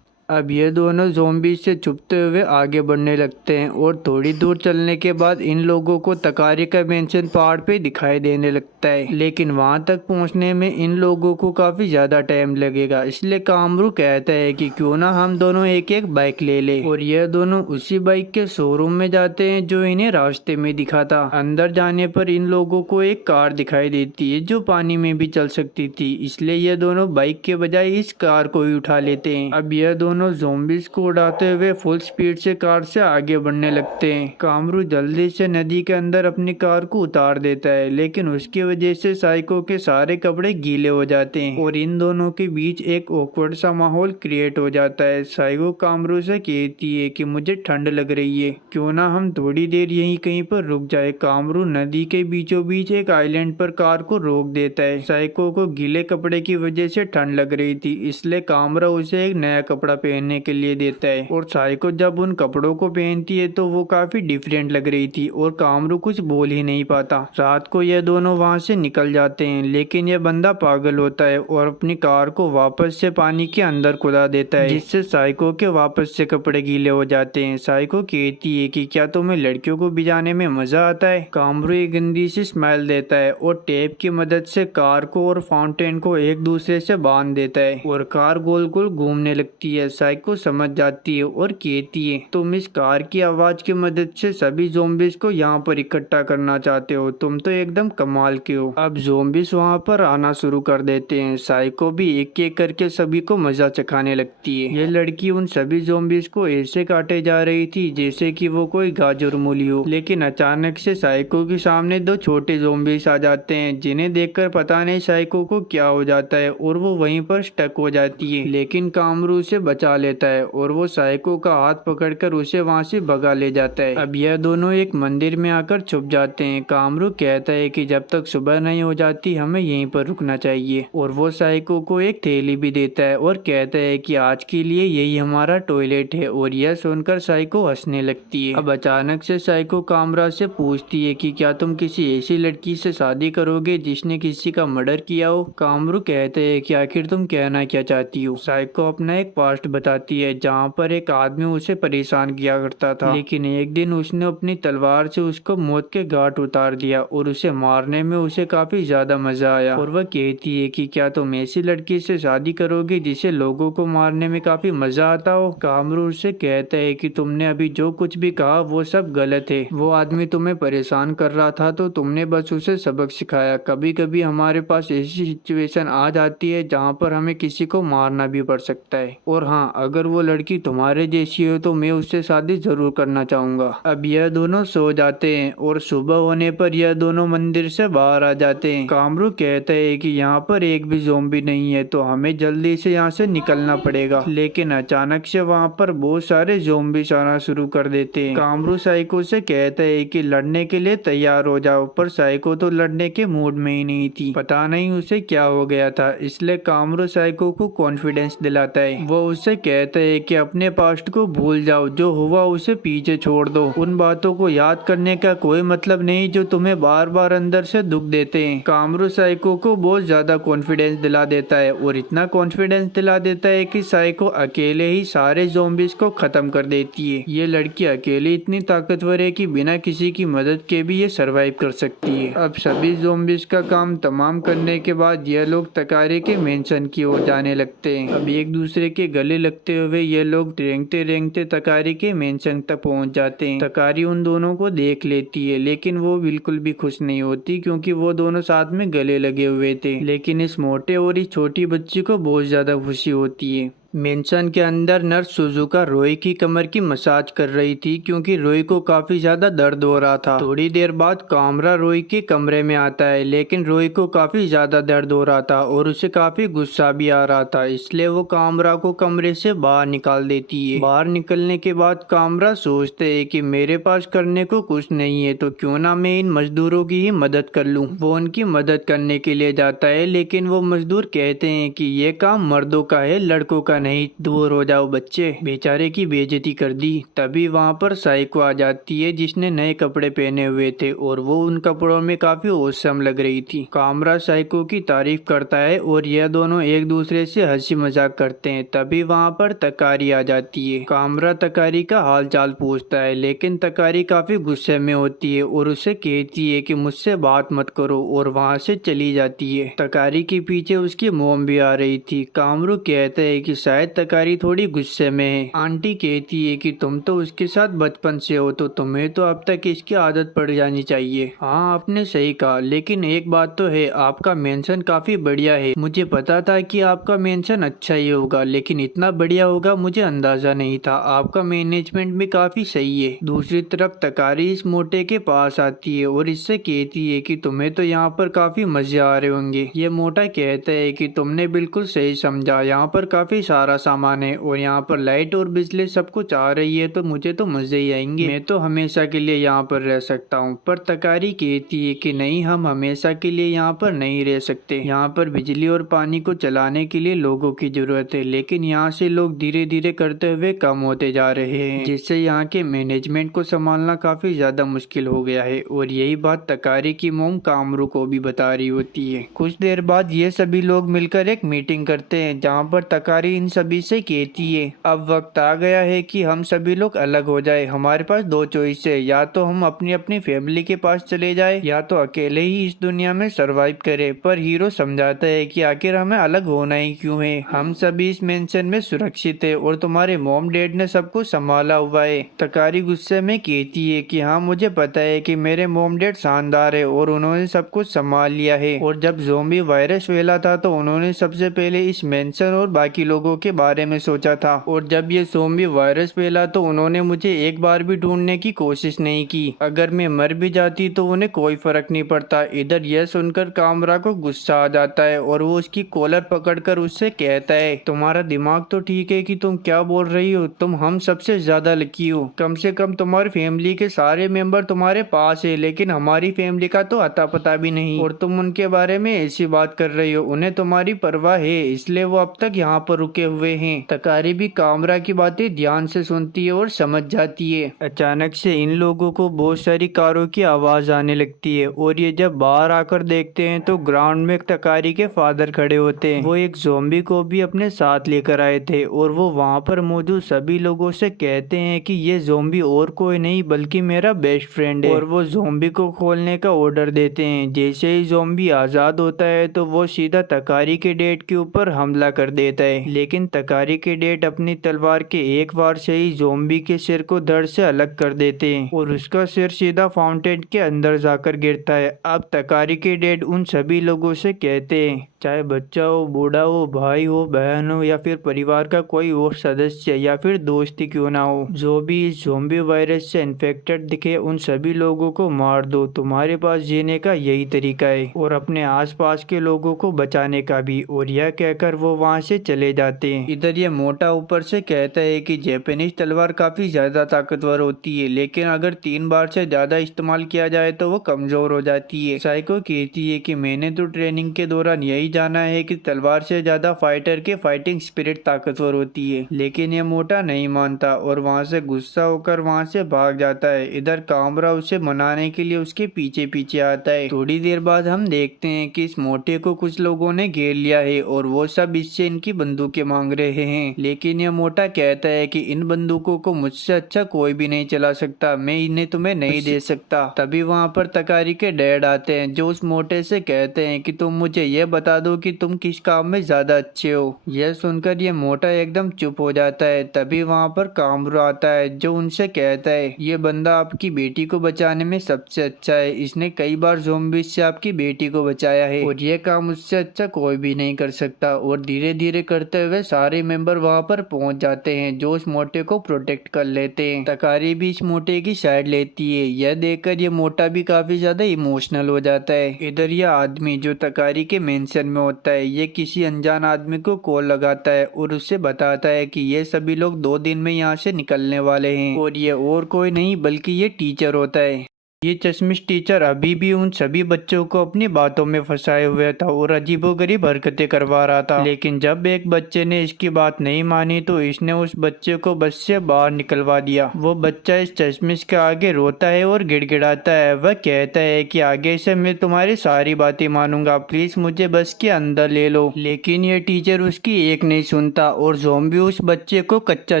अब ये दोनों ज़ॉम्बी से छुपते हुए आगे बढ़ने लगते हैं और थोड़ी दूर चलने के बाद इन लोगों को तकारी का मेंशन पहाड़ पे दिखाई देने लगता है, लेकिन वहां तक पहुंचने में इन लोगों को काफी ज्यादा टाइम लगेगा। इसलिए कामरू कहता है कि क्यों ना हम दोनों एक एक बाइक ले ले। और ये दोनों उसी बाइक के शोरूम में जाते हैं जो इन्हें रास्ते में दिखा था। अंदर जाने पर इन लोगों को एक कार दिखाई देती है जो पानी में भी चल सकती थी, इसलिए ये दोनों बाइक के बजाय इस कार को ही उठा लेते हैं। अब यह दोनों ज़ॉम्बीज़ को उड़ाते हुए फुल स्पीड से कार से आगे बढ़ने लगते हैं। कामरू जल्दी से नदी के अंदर अपनी कार को उतार देता है, लेकिन उसकी वजह से साइको के सारे कपड़े गीले हो जाते हैं और इन दोनों के बीच एक ऑकवर्ड सा माहौल क्रिएट हो जाता है। साइको कामरू से कहती है कि मुझे ठंड लग रही है, क्यों ना हम थोड़ी देर यहीं कहीं पर रुक जाए। कामरू नदी के बीचों बीच एक आइलैंड पर कार को रोक देता है। साइको को गीले कपड़े की वजह से ठंड लग रही थी, इसलिए कामरा उसे एक नया कपड़ा पहनने के लिए देता है। और साइको जब उन कपड़ों को पहनती है तो वो काफी डिफरेंट लग रही थी और कामरू कुछ बोल ही नहीं पाता। रात को ये दोनों वहाँ से निकल जाते हैं, लेकिन ये बंदा पागल होता है और अपनी कार को वापस से पानी के अंदर कुदा देता है, जिससे साइको के वापस से कपड़े गीले हो जाते हैं। साइको कहती है कि क्या तुम्हें लड़कियों को भिजाने में मजा आता है। कामरू एक गंदी सी स्माइल देता है और टेप की मदद से कार को और फाउंटेन को एक दूसरे से बांध देता है और कार गोल गोल घूमने लगती है। साइको समझ जाती है और कहती है तुम इस कार की आवाज की मदद से सभी ज़ॉम्बीज़ को यहाँ पर इकट्ठा करना चाहते हो, तुम तो एकदम कमाल के हो। अब ज़ॉम्बीज़ वहाँ पर आना शुरू कर देते हैं। साइको भी एक एक करके सभी को मजा चखाने लगती है। ये लड़की उन सभी ज़ॉम्बीज़ को ऐसे काटे जा रही थी जैसे कि वो कोई गाजर मूली हो, लेकिन अचानक से साइको के सामने दो छोटे ज़ॉम्बीज़ आ जाते हैं, जिन्हें देखकर पता नहीं साइको को क्या हो जाता है और वो वहीं पर स्टक हो जाती है। लेकिन कामरू उसे बचा लेता है और वो साइको का हाथ पकड़कर उसे वहाँ से भगा ले जाता है। अब यह दोनों एक मंदिर में आकर छुप जाते हैं। कामरू कहता है कि जब तक सुबह नहीं हो जाती हमें यहीं पर रुकना चाहिए और वो साइको को एक थैली भी देता है और कहता है कि आज के लिए यही हमारा टॉयलेट है। और यह सुनकर साइको हंसने लगती है। अब अचानक से साइको कामरा से पूछती है कि क्या तुम किसी ऐसी लड़की से शादी करोगे जिसने किसी का मर्डर किया हो। कामरू कहते है कि आखिर तुम कहना क्या चाहती हो। साइको अपना एक पास्ट बताती है जहाँ पर एक आदमी उसे परेशान किया करता था, लेकिन एक दिन उसने अपनी तलवार से उसको मौत के घाट उतार दिया और उसे मारने में उसे काफी ज्यादा मजा आया। और वह कहती है कि क्या तुम ऐसी लड़की से शादी करोगे जिसे लोगों को मारने में काफी मजा आता हो। कामरू उससे कहता है कि तुमने अभी जो कुछ भी कहा वो सब गलत है। वो आदमी तुम्हें परेशान कर रहा था तो तुमने बस उसे सबक सिखाया। कभी कभी हमारे पास ऐसी सिचुएशन आ जाती है जहाँ पर हमें किसी को मारना भी पड़ सकता है। और हाँ, अगर वो लड़की तुम्हारे जैसी हो तो मैं उससे शादी जरूर करना चाहूंगा। अब यह दोनों सो जाते हैं और सुबह होने पर यह दोनों मंदिर से बाहर आ जाते हैं। कामरू कहता है कि यहाँ पर एक भी ज़ॉम्बी नहीं है तो हमें जल्दी से यहाँ से निकलना पड़ेगा, लेकिन अचानक से वहाँ पर बहुत सारे ज़ॉम्बीज आना शुरू कर देते हैं। कामरू साइको से कहता है कि लड़ने के लिए तैयार हो जाओ, पर साइको तो लड़ने के मूड में ही नहीं थी। पता नहीं उसे क्या हो गया था, इसलिए कामरू साइको को कॉन्फिडेंस दिलाता है। वो उससे कहता है कि अपने पास्ट को भूल जाओ, जो हुआ उसे पीछे छोड़ दो। उन बातों को याद करने का कोई मतलब नहीं जो तुम्हें बार बार अंदर से दुख देते हैं। कामरू साइको को बहुत ज्यादा कॉन्फिडेंस दिला देता है और इतना कॉन्फिडेंस दिला देता है कि साइको अकेले ही सारे ज़ॉम्बीज को खत्म कर देती है। ये लड़की अकेली इतनी ताकतवर है कि बिना किसी की मदद के भी ये सरवाइव कर सकती है। अब सभी ज़ॉम्बीज का काम तमाम करने के बाद ये लोग तकारी के मेंशन की ओर जाने लगते हैं। अब एक दूसरे के गले लगते हुए ये लोग रेंगते रेंगते तकारी के मेंशन तक पहुंच जाते हैं। तकारी उन दोनों को देख लेती है, लेकिन वो बिल्कुल भी खुश नहीं होती क्योंकि वो दोनों साथ में गले लगे हुए थे। लेकिन इस मोटे और इस छोटी बच्ची को बहुत ज्यादा खुशी होती है। मेंशन के अंदर नर्स सुजुका रोई की कमर की मसाज कर रही थी क्योंकि रोई को काफी ज्यादा दर्द हो रहा था। थोड़ी देर बाद कामरा रोई के कमरे में आता है, लेकिन रोई को काफी ज्यादा दर्द हो रहा था और उसे काफी गुस्सा भी आ रहा था, इसलिए वो कामरा को कमरे से बाहर निकाल देती है। बाहर निकलने के बाद कामरा सोचते है कि मेरे पास करने को कुछ नहीं है तो क्यों ना मैं इन मजदूरों की ही मदद कर लूं। वो उनकी मदद करने के लिए जाता है, लेकिन वो मजदूर कहते हैं कि ये काम मर्दों का है, लड़कों का नहीं, दूर हो जाओ बच्चे। बेचारे की बेइज्जती कर दी। तभी वहाँ पर साइको आ जाती है जिसने नए कपड़े पहने हुए थे और वो उन कपड़ों में काफी औसम लग रही थी। कामरा साइको की तारीफ करता है और यह दोनों एक दूसरे से हंसी मजाक करते हैं। तभी वहाँ पर तकारी आ जाती है। कामरा तकारी का हाल चाल पूछता है, लेकिन तकारी काफी गुस्से में होती है और उसे कहती है कि मुझसे बात मत करो और वहाँ से चली जाती है। तकारी के पीछे उसकी मोम भी आ रही थी। कामरू कहता है कि शायद तकारी थोड़ी गुस्से में है। आंटी कहती है कि तुम तो उसके साथ बचपन से हो तो तुम्हें तो अब तक इसकी आदत पड़ जानी चाहिए। हाँ, आपने सही कहा, लेकिन एक बात तो है, आपका मेंशन काफी बढ़िया है। मुझे पता था कि आपका मेंशन अच्छा ही होगा, लेकिन इतना बढ़िया होगा मुझे अंदाजा नहीं था। आपका मैनेजमेंट भी काफी सही है। दूसरी तरफ तकारी इस मोटे के पास आती है और इससे कहती है कि तुम्हें तो यहाँ पर काफी मजे आ रहे होंगे। ये मोटा कहता है कि तुमने बिल्कुल सही समझा, यहाँ पर काफी सारा सामान है और यहाँ पर लाइट और बिजली सब कुछ आ रही है तो मुझे तो मजे ही आएंगे। मैं तो हमेशा के लिए यहाँ पर रह सकता हूँ। पर तकारी कहती है कि नहीं, हम हमेशा के लिए यहाँ पर नहीं रह सकते। यहाँ पर बिजली और पानी को चलाने के लिए लोगों की जरूरत है, लेकिन यहाँ से लोग धीरे धीरे करते हुए कम होते जा रहे हैं, जिससे यहाँ के मैनेजमेंट को संभालना काफी ज्यादा मुश्किल हो गया है। और यही बात तकारी की मोम कामरू को भी बता रही होती है। कुछ देर बाद ये सभी लोग मिलकर एक मीटिंग करते हैं जहाँ पर तकारी इन सभी से कहती है अब वक्त आ गया है कि हम सभी लोग अलग हो जाए। हमारे पास दो चॉइस है, या तो हम अपनी अपनी फैमिली के पास चले जाए या तो अकेले ही इस दुनिया में सरवाइव करें। पर हीरो समझाता है कि आखिर हमें अलग होना ही क्यों है, हम सभी इस मेंशन में सुरक्षित है और तुम्हारे मॉम डैड ने सब कुछ संभाला हुआ है। तकारी गुस्से में कहती है कि हाँ, मुझे पता है कि मेरे मॉम डैड शानदार है और उन्होंने सब कुछ संभाल लिया है, और जब ज़ोंबी वायरस फैला था तो उन्होंने सबसे पहले इस मेंशन और बाकी लोगों के बारे में सोचा था, और जब ये ज़ोंबी वायरस फैला तो उन्होंने मुझे एक बार भी ढूंढने की कोशिश नहीं की। अगर मैं मर भी जाती तो उन्हें कोई फर्क नहीं पड़ता। इधर यह सुनकर कामरा को गुस्सा आ जाता है और वो उसकी कॉलर पकड़कर उससे कहता है तुम्हारा दिमाग तो ठीक है कि तुम क्या बोल रही हो, तुम हम सबसे ज्यादा लकी हो। कम से कम तुम्हारी फैमिली के सारे मेंबर तुम्हारे पास है, लेकिन हमारी फैमिली का तो अता पता भी नहीं, और तुम उनके बारे में ऐसी बात कर रही हो। उन्हें तुम्हारी परवाह है, इसलिए वो अब तक यहाँ पर रुके हुए हैं। तकारी भी कामरा की बातें ध्यान से सुनती है और समझ जाती है। अचानक से इन लोगों को बहुत सारी कारों की आवाज आने लगती है और ये जब बाहर आकर देखते हैं तो ग्राउंड में तकारी के फादर खड़े होते हैं। वो एक ज़ॉम्बी को भी अपने साथ लेकर आए थे और वो वहाँ पर मौजूद सभी लोगों से कहते हैं कि ये ज़ॉम्बी और कोई नहीं बल्कि मेरा बेस्ट फ्रेंड है और वो ज़ॉम्बी को खोलने का ऑर्डर देते हैं। जैसे ही ज़ॉम्बी आज़ाद होता है तो वो सीधा तकारी के डैड के ऊपर हमला कर देता है, लेकिन तकारी के डैड अपनी तलवार के एक वार से ही ज़ॉम्बी के सिर को धड़ से अलग कर देते हैं और उसका सिर सीधा फाउंटेन के अंदर जाकर गिरता है। अब तकारी के डैड उन सभी लोगों से कहते हैं, चाहे बच्चा हो, बूढ़ा हो, भाई हो, बहन हो या फिर परिवार का कोई और सदस्य या फिर दोस्त ही क्यों ना हो, जो भी इस ज़ॉम्बी वायरस से इन्फेक्टेड दिखे उन सभी लोगों को मार दो। तुम्हारे पास जीने का यही तरीका है और अपने आसपास के लोगों को बचाने का भी। और यह कहकर वो वहाँ से चले जाते हैं। इधर ये मोटा ऊपर से कहता है कि जापानीज तलवार काफी ज्यादा ताकतवर होती है, लेकिन अगर 3 बार से ज्यादा इस्तेमाल किया जाए तो वो कमजोर हो जाती है। साइको कहती है कि मैंने तो ट्रेनिंग के दौरान यही जाना है कि तलवार से ज्यादा फाइटर के फाइटिंग स्पिरिट ताकतवर होती है, लेकिन ये मोटा नहीं मानता और वहाँ से गुस्सा होकर वहाँ से भाग जाता है। इधर कामरा उसे मनाने के लिए उसके पीछे पीछे आता है। थोड़ी देर बाद हम देखते हैं कि इस मोटे को कुछ लोगों ने घेर लिया है और वो सब इससे इनकी बंदूकें मांग रहे हैं, लेकिन यह मोटा कहता है कि इन बंदूकों को मुझसे अच्छा कोई भी नहीं चला सकता, मैं इन्हें तुम्हें नहीं दे सकता। तभी वहाँ पर तकारी के डैड आते हैं जो उस मोटे से कहते हैं कि तुम मुझे यह बता दो कि तुम किस काम में ज्यादा अच्छे हो। यह सुनकर ये मोटा एकदम चुप हो जाता है। तभी वहाँ पर कामरू आता है जो उनसे कहता है, ये बंदा आपकी बेटी को बचाने में सबसे अच्छा है, इसने कई बार ज़ॉम्बीज़ से आपकी बेटी को बचाया है और ये काम उससे अच्छा कोई भी नहीं कर सकता। और धीरे धीरे करते हुए सारे मेंबर वहाँ पर पहुँच जाते हैं जो उस मोटे को प्रोटेक्ट कर लेते हैं। तकारी भी इस मोटे की साइड लेती है। यह देखकर ये मोटा भी काफी ज्यादा इमोशनल हो जाता है। इधर यह आदमी जो तकारी के मेंशन में होता है, ये किसी अनजान आदमी को कॉल लगाता है और उससे बताता है कि ये सभी लोग 2 दिन में यहाँ से निकलने वाले हैं और ये और कोई नहीं बल्कि ये टीचर होता है। ये चश्मिश टीचर अभी भी उन सभी बच्चों को अपनी बातों में फंसाए हुए था और अजीबोगरीब हरकतें करवा रहा था, लेकिन जब एक बच्चे ने इसकी बात नहीं मानी तो इसने उस बच्चे को बस से बाहर निकलवा दिया। वो बच्चा इस चश्मिश के आगे रोता है और गिड़गिड़ाता है। वह कहता है कि आगे से मैं तुम्हारी सारी बातें मानूंगा, प्लीज मुझे बस के अंदर ले लो। लेकिन ये टीचर उसकी एक नहीं सुनता और ज़ॉम्बी उस बच्चे को कच्चा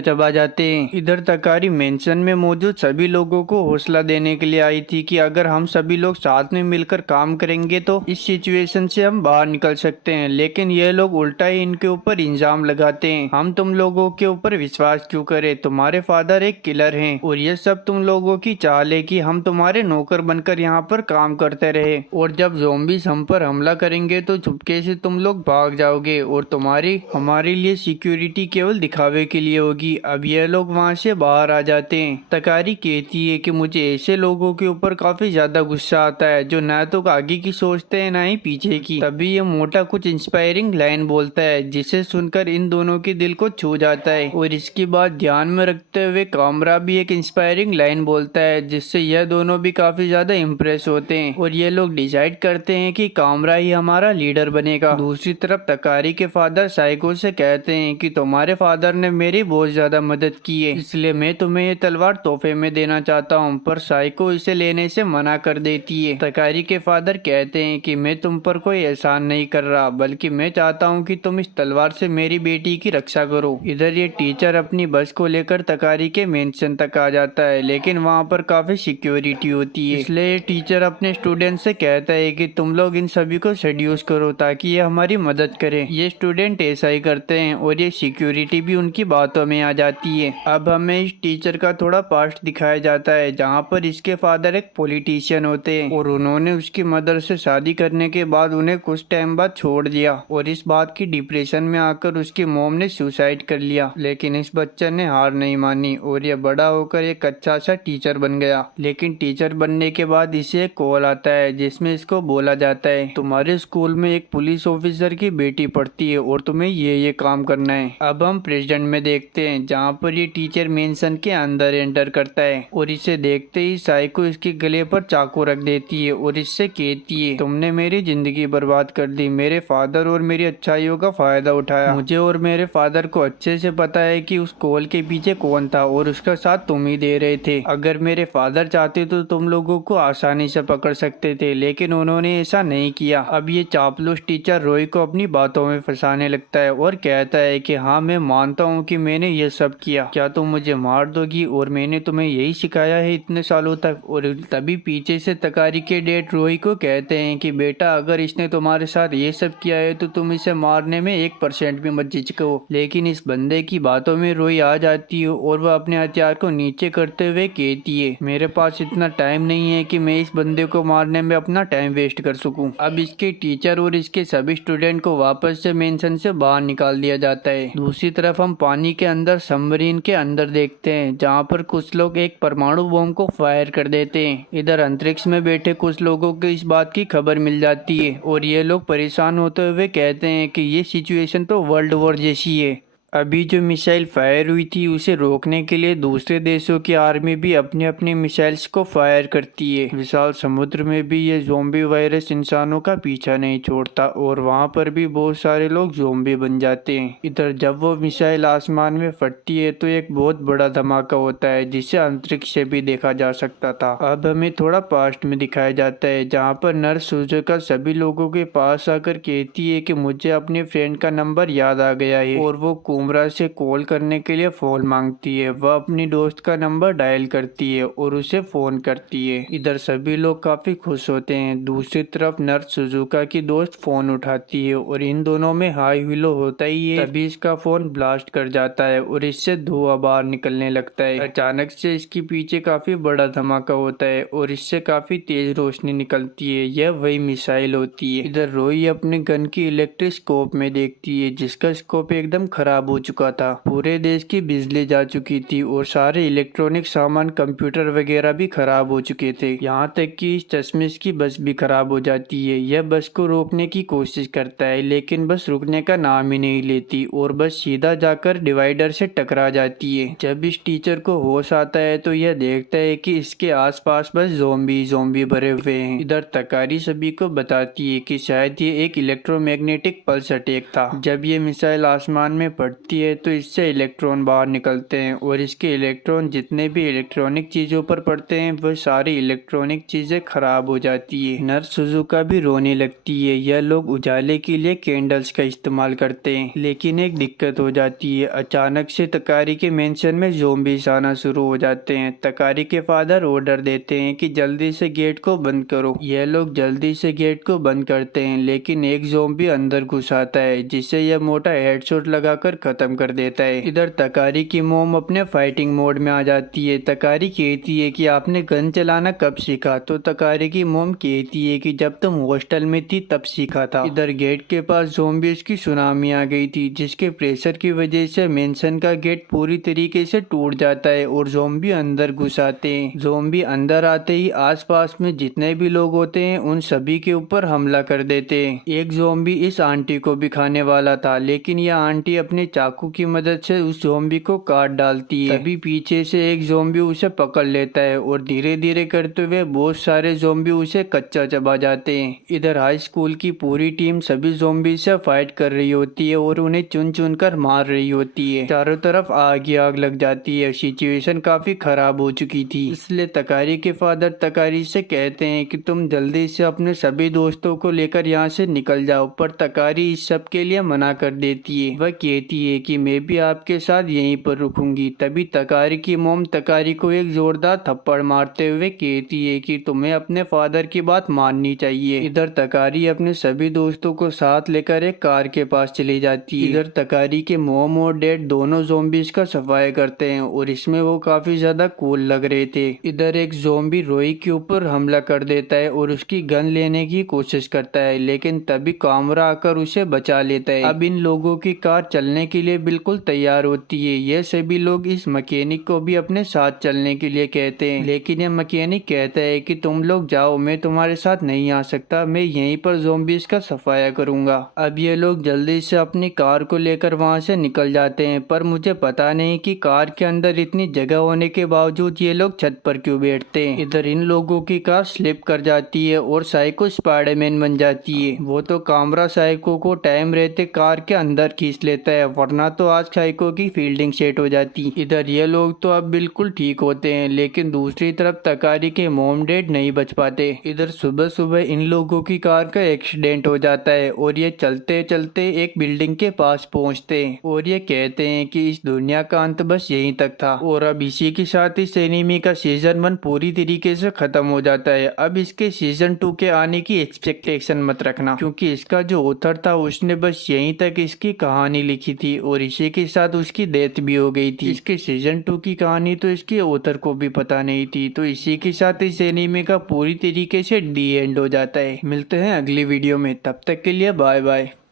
चबा जाते हैं। इधर तकारी मेंशन में मौजूद सभी लोगों को हौसला देने के लिए आई थी कि अगर हम सभी लोग साथ में मिलकर काम करेंगे तो इस सिचुएशन से हम बाहर निकल सकते हैं, लेकिन ये लोग उल्टा ही इनके ऊपर इल्जाम लगाते हैं। हम तुम लोगों के ऊपर विश्वास क्यों करें, तुम्हारे फादर एक किलर हैं और ये सब तुम लोगों की चाल है कि हम तुम्हारे नौकर बनकर यहाँ पर काम करते रहे और जब ज़ॉम्बीज़ हम पर हमला करेंगे तो चुपके से तुम लोग भाग जाओगे और तुम्हारी हमारे लिए सिक्योरिटी केवल दिखावे के लिए होगी। अब ये लोग वहाँ से बाहर आ जाते हैं। तकारी कहती है कि मुझे ऐसे लोगों के ऊपर काफी ज्यादा गुस्सा आता है जो ना तो आगे की सोचते हैं ना ही पीछे की। तभी ये मोटा कुछ इंस्पायरिंग लाइन बोलता है जिसे सुनकर इन दोनों के दिल को छू जाता है और इसकी बात ध्यान में रखते हुए कामरा भी एक इंस्पायरिंग लाइन बोलता है जिससे यह दोनों भी काफी ज्यादा इम्प्रेस होते हैं और ये लोग डिसाइड करते हैं कि कामरा ही हमारा लीडर बनेगा। दूसरी तरफ तकारी के फादर साइको से कहते हैं कि तुम्हारे फादर ने मेरी बहुत ज्यादा मदद की है, इसलिए मैं तुम्हें ये तलवार तोहफे में देना चाहता हूँ, पर साइको इसे लेने से मना कर देती है। तकारी के फादर कहते हैं कि मैं तुम पर कोई एहसान नहीं कर रहा, बल्कि मैं चाहता हूँ कि तुम इस तलवार से मेरी बेटी की रक्षा करो। इधर ये टीचर अपनी बस को लेकर तकारी के मेंशन तक आ जाता है, लेकिन वहाँ पर काफी सिक्योरिटी होती है, इसलिए ये टीचर अपने स्टूडेंट से कहता है कि तुम लोग इन सभी को सेड्यूस करो ताकि ये हमारी मदद करे। ये स्टूडेंट ऐसा ही करते हैं और ये सिक्योरिटी भी उनकी बातों में आ जाती है। अब हमें इस टीचर का थोड़ा पास्ट दिखाया जाता है जहाँ पर इसके फादर एक पॉलिटिशियन होते हैं और उन्होंने उसकी मदर से शादी करने के बाद उन्हें कुछ टाइम बाद छोड़ दिया और इस बात की डिप्रेशन में आकर उसकी मॉम ने सुसाइड कर लिया, लेकिन इस बच्चे ने हार नहीं मानी और ये बड़ा होकर एक अच्छा सा टीचर बन गया। लेकिन टीचर बनने के बाद इसे एक कॉल आता है जिसमें इसको बोला जाता है तुम्हारे स्कूल में एक पुलिस ऑफिसर की बेटी पढ़ती है और तुम्हें ये काम करना है। अब हम प्रेजेंट में देखते हैं जहाँ पर ये टीचर मेंशन के अंदर एंटर करता है और इसे देखते ही साइको इसके इसके गले पर चाकू रख देती है और इससे कहती है, तुमने मेरी जिंदगी बर्बाद कर दी, मेरे फादर और मेरी अच्छाइयों का फायदा उठाया। मुझे और मेरे फादर को अच्छे से पता है कि उस कॉल के पीछे कौन था और उसका साथ तुम ही दे रहे थे। अगर मेरे फादर चाहते तो तुम लोगों को आसानी से पकड़ सकते थे, लेकिन उन्होंने ऐसा नहीं किया। अब ये चापलूस टीचर रॉय को अपनी बातों में फंसाने लगता है और कहता है कि हाँ, मैं मानता हूँ कि मैंने ये सब किया, क्या तुम मुझे मार दोगी? और मैंने तुम्हें यही सिखाया है इतने सालों तक। और तभी पीछे से तकारी के डैड रॉय को कहते हैं कि बेटा, अगर इसने तुम्हारे साथ ये सब किया है तो तुम इसे मारने में 1% भी मत झिझको। लेकिन इस बंदे की बातों में रॉय आ जाती है और वह अपने हथियार को नीचे करते हुए कहती है, मेरे पास इतना टाइम नहीं है कि मैं इस बंदे को मारने में अपना टाइम वेस्ट कर सकूं। अब इसके टीचर और इसके सभी स्टूडेंट को वापस से मेंशन से बाहर निकाल दिया जाता है। दूसरी तरफ हम पानी के अंदर सबमरीन के अंदर देखते हैं, जहाँ पर कुछ लोग एक परमाणु बम को फायर कर देते हैं। इधर अंतरिक्ष में बैठे कुछ लोगों को इस बात की खबर मिल जाती है और ये लोग परेशान होते हुए कहते हैं कि ये सिचुएशन तो वर्ल्ड वॉर जैसी है। अभी जो मिसाइल फायर हुई थी उसे रोकने के लिए दूसरे देशों की आर्मी भी अपनी अपनी मिसाइल्स को फायर करती है। विशाल समुद्र में भी ये ज़ोंबी वायरस इंसानों का पीछा नहीं छोड़ता और वहाँ पर भी बहुत सारे लोग ज़ोंबी बन जाते हैं। इधर जब वो मिसाइल आसमान में फटती है तो एक बहुत बड़ा धमाका होता है, जिसे अंतरिक्ष से भी देखा जा सकता था। अब हमें थोड़ा पास्ट में दिखाया जाता है, जहाँ पर नर्स सुजुका सभी लोगों के पास आकर कहती है कि मुझे अपने फ्रेंड का नंबर याद आ गया है और वो कुमरा से कॉल करने के लिए फोन मांगती है। वह अपनी दोस्त का नंबर डायल करती है और उसे फोन करती है। इधर सभी लोग काफी खुश होते हैं। दूसरी तरफ नर्स सुजुका की दोस्त फोन उठाती है और इन दोनों में हाई हिलो होता ही है। तभी इसका फोन ब्लास्ट कर जाता है और इससे धुआं बाहर निकलने लगता है। अचानक से इसके पीछे काफी बड़ा धमाका होता है और इससे काफी तेज रोशनी निकलती है। यह वही मिसाइल होती है। इधर रोई अपने गन की इलेक्ट्रिक स्कोप में देखती है, जिसका स्कोप एकदम खराब हो चुका था। पूरे देश की बिजली जा चुकी थी और सारे इलेक्ट्रॉनिक सामान, कंप्यूटर वगैरह भी खराब हो चुके थे। यहाँ तक कि इस चश्मिश की बस भी खराब हो जाती है। यह बस को रोकने की कोशिश करता है, लेकिन बस रुकने का नाम ही नहीं लेती और बस सीधा जाकर डिवाइडर से टकरा जाती है। जब इस टीचर को होश आता है तो यह देखता है कि इसके आसपास बस ज़ोंबी भरे हुए हैं। इधर तकारी सभी को बताती है कि शायद ये एक इलेक्ट्रोमैग्नेटिक पल्स अटैक था। जब ये मिसाइल आसमान में पड़ती है तो इससे इलेक्ट्रॉन बाहर निकलते हैं और इसके इलेक्ट्रॉन जितने भी इलेक्ट्रॉनिक चीजों पर पड़ते हैं वह सारी इलेक्ट्रॉनिक चीजें खराब हो जाती है। नर्स सुजुका भी रोने लगती है। यह लोग उजाले के लिए कैंडल्स का इस्तेमाल करते हैं, लेकिन एक दिक्कत हो जाती है। अचानक से तकारी के मेंशन में ज़ोंबीज आना शुरू हो जाते हैं। तकारी के फादर ऑर्डर देते हैं कि जल्दी से गेट को बंद करो। यह लोग जल्दी से गेट को बंद करते हैं, लेकिन एक ज़ोंबी अंदर घुस आता है, जिसे यह मोटा हेडशॉट लगाकर खत्म कर देता है। इधर तकारी की मोम अपने फाइटिंग मोड में आ जाती है। तकारी कहती है कि आपने गन चलाना कब सीखा? तो तकारी की मोम कहती है कि जब तुम हॉस्टल में थी तब सीखा था। इधर गेट के पास ज़ोंबीज की सुनामी आ गई थी, जिसके प्रेशर की वजह से मेंशन का गेट पूरी तरीके से टूट जाता है और ज़ोंबी अंदर घुस आते हैं। ज़ोंबी अंदर आते ही आसपास में जितने भी लोग होते हैं उन सभी के ऊपर हमला कर देते हैं। एक ज़ोंबी इस आंटी को भी खाने वाला था, लेकिन यह आंटी अपने चाकू की मदद से उस ज़ोंबी को काट डालती है। तभी पीछे से एक ज़ोंबी उसे पकड़ लेता है और धीरे धीरे करते हुए बहुत सारे ज़ोंबी उसे कच्चा चबा जाते हैं। इधर हाई स्कूल की पूरी टीम सभी ज़ोंबी से फाइट कर रही होती है और उन्हें चुन चुन कर मार रही होती है। चारों तरफ आग ही आग लग जाती है। सिचुएशन काफी खराब हो चुकी थी, इसलिए तकारी के फादर तकारी से कहते हैं कि तुम जल्दी से अपने सभी दोस्तों को लेकर यहाँ से निकल जाओ, पर तकारी इस सब के लिए मना कर देती है। वह कहती है कि मैं भी आपके साथ यहीं पर रुकूंगी। तभी तकारी की मोम तकारी को एक जोरदार थप्पड़ मारते हुए कहती है कि तुम्हें अपने फादर की बात माननी चाहिए। इधर तकारी अपने सभी दोस्तों को साथ लेकर एक कार के पास चली जाती है। इधर तकारी के मोम और डैड दोनों ज़ोंबीज का सफाई करते हैं और इसमें वो काफी ज्यादा कूल लग रहे थे। इधर एक ज़ोंबी रोई के ऊपर हमला कर देता है और उसकी गन लेने की कोशिश करता है, लेकिन तभी कामरा आकर उसे बचा लेता है। अब इन लोगों की कार चलने के लिए बिल्कुल तैयार होती है। ये सभी लोग इस मैकेनिक को भी अपने साथ चलने के लिए कहते हैं, लेकिन ये मैकेनिक कहता है कि तुम लोग जाओ, मैं तुम्हारे साथ नहीं आ सकता, मैं यहीं पर ज़ॉम्बीज़ का सफाया करूंगा। अब ये लोग जल्दी से अपनी कार को लेकर वहां से निकल जाते हैं, पर मुझे पता नहीं कि कार के अंदर इतनी जगह होने के बावजूद ये लोग छत पर क्यों बैठते हैं। इधर इन लोगों की कार स्लिप कर जाती है और साइको स्पाइडरमैन बन जाती है। वो तो कामरा साइको को टाइम रहते कार के अंदर खींच लेता है, वरना तो आज साइको की फील्डिंग सेट हो जाती। इधर ये लोग तो अब बिल्कुल ठीक होते हैं, लेकिन दूसरी तरफ तकारी के मॉम डैड नहीं बच पाते। इधर सुबह सुबह इन लोगों की कार का एक्सीडेंट हो जाता है और ये चलते चलते एक बिल्डिंग के पास पहुंचते हैं और ये कहते हैं कि इस दुनिया का अंत बस यहीं तक था। और अब इसी के साथ इस एनीमे का सीजन 1 पूरी तरीके से खत्म हो जाता है। अब इसके सीजन 2 के आने की एक्सपेक्टेशन मत रखना, क्योंकि इसका जो ऑथर था उसने बस यहीं तक इसकी कहानी लिखी थी और इसी के साथ उसकी डेथ भी हो गई थी। इसके सीजन 2 की कहानी तो इसके ऑथर को भी पता नहीं थी। तो इसी के साथ इस एनीमे का पूरी तरीके से डी एंड हो जाता है। मिलते हैं अगली वीडियो में, तब तक के लिए बाय बाय।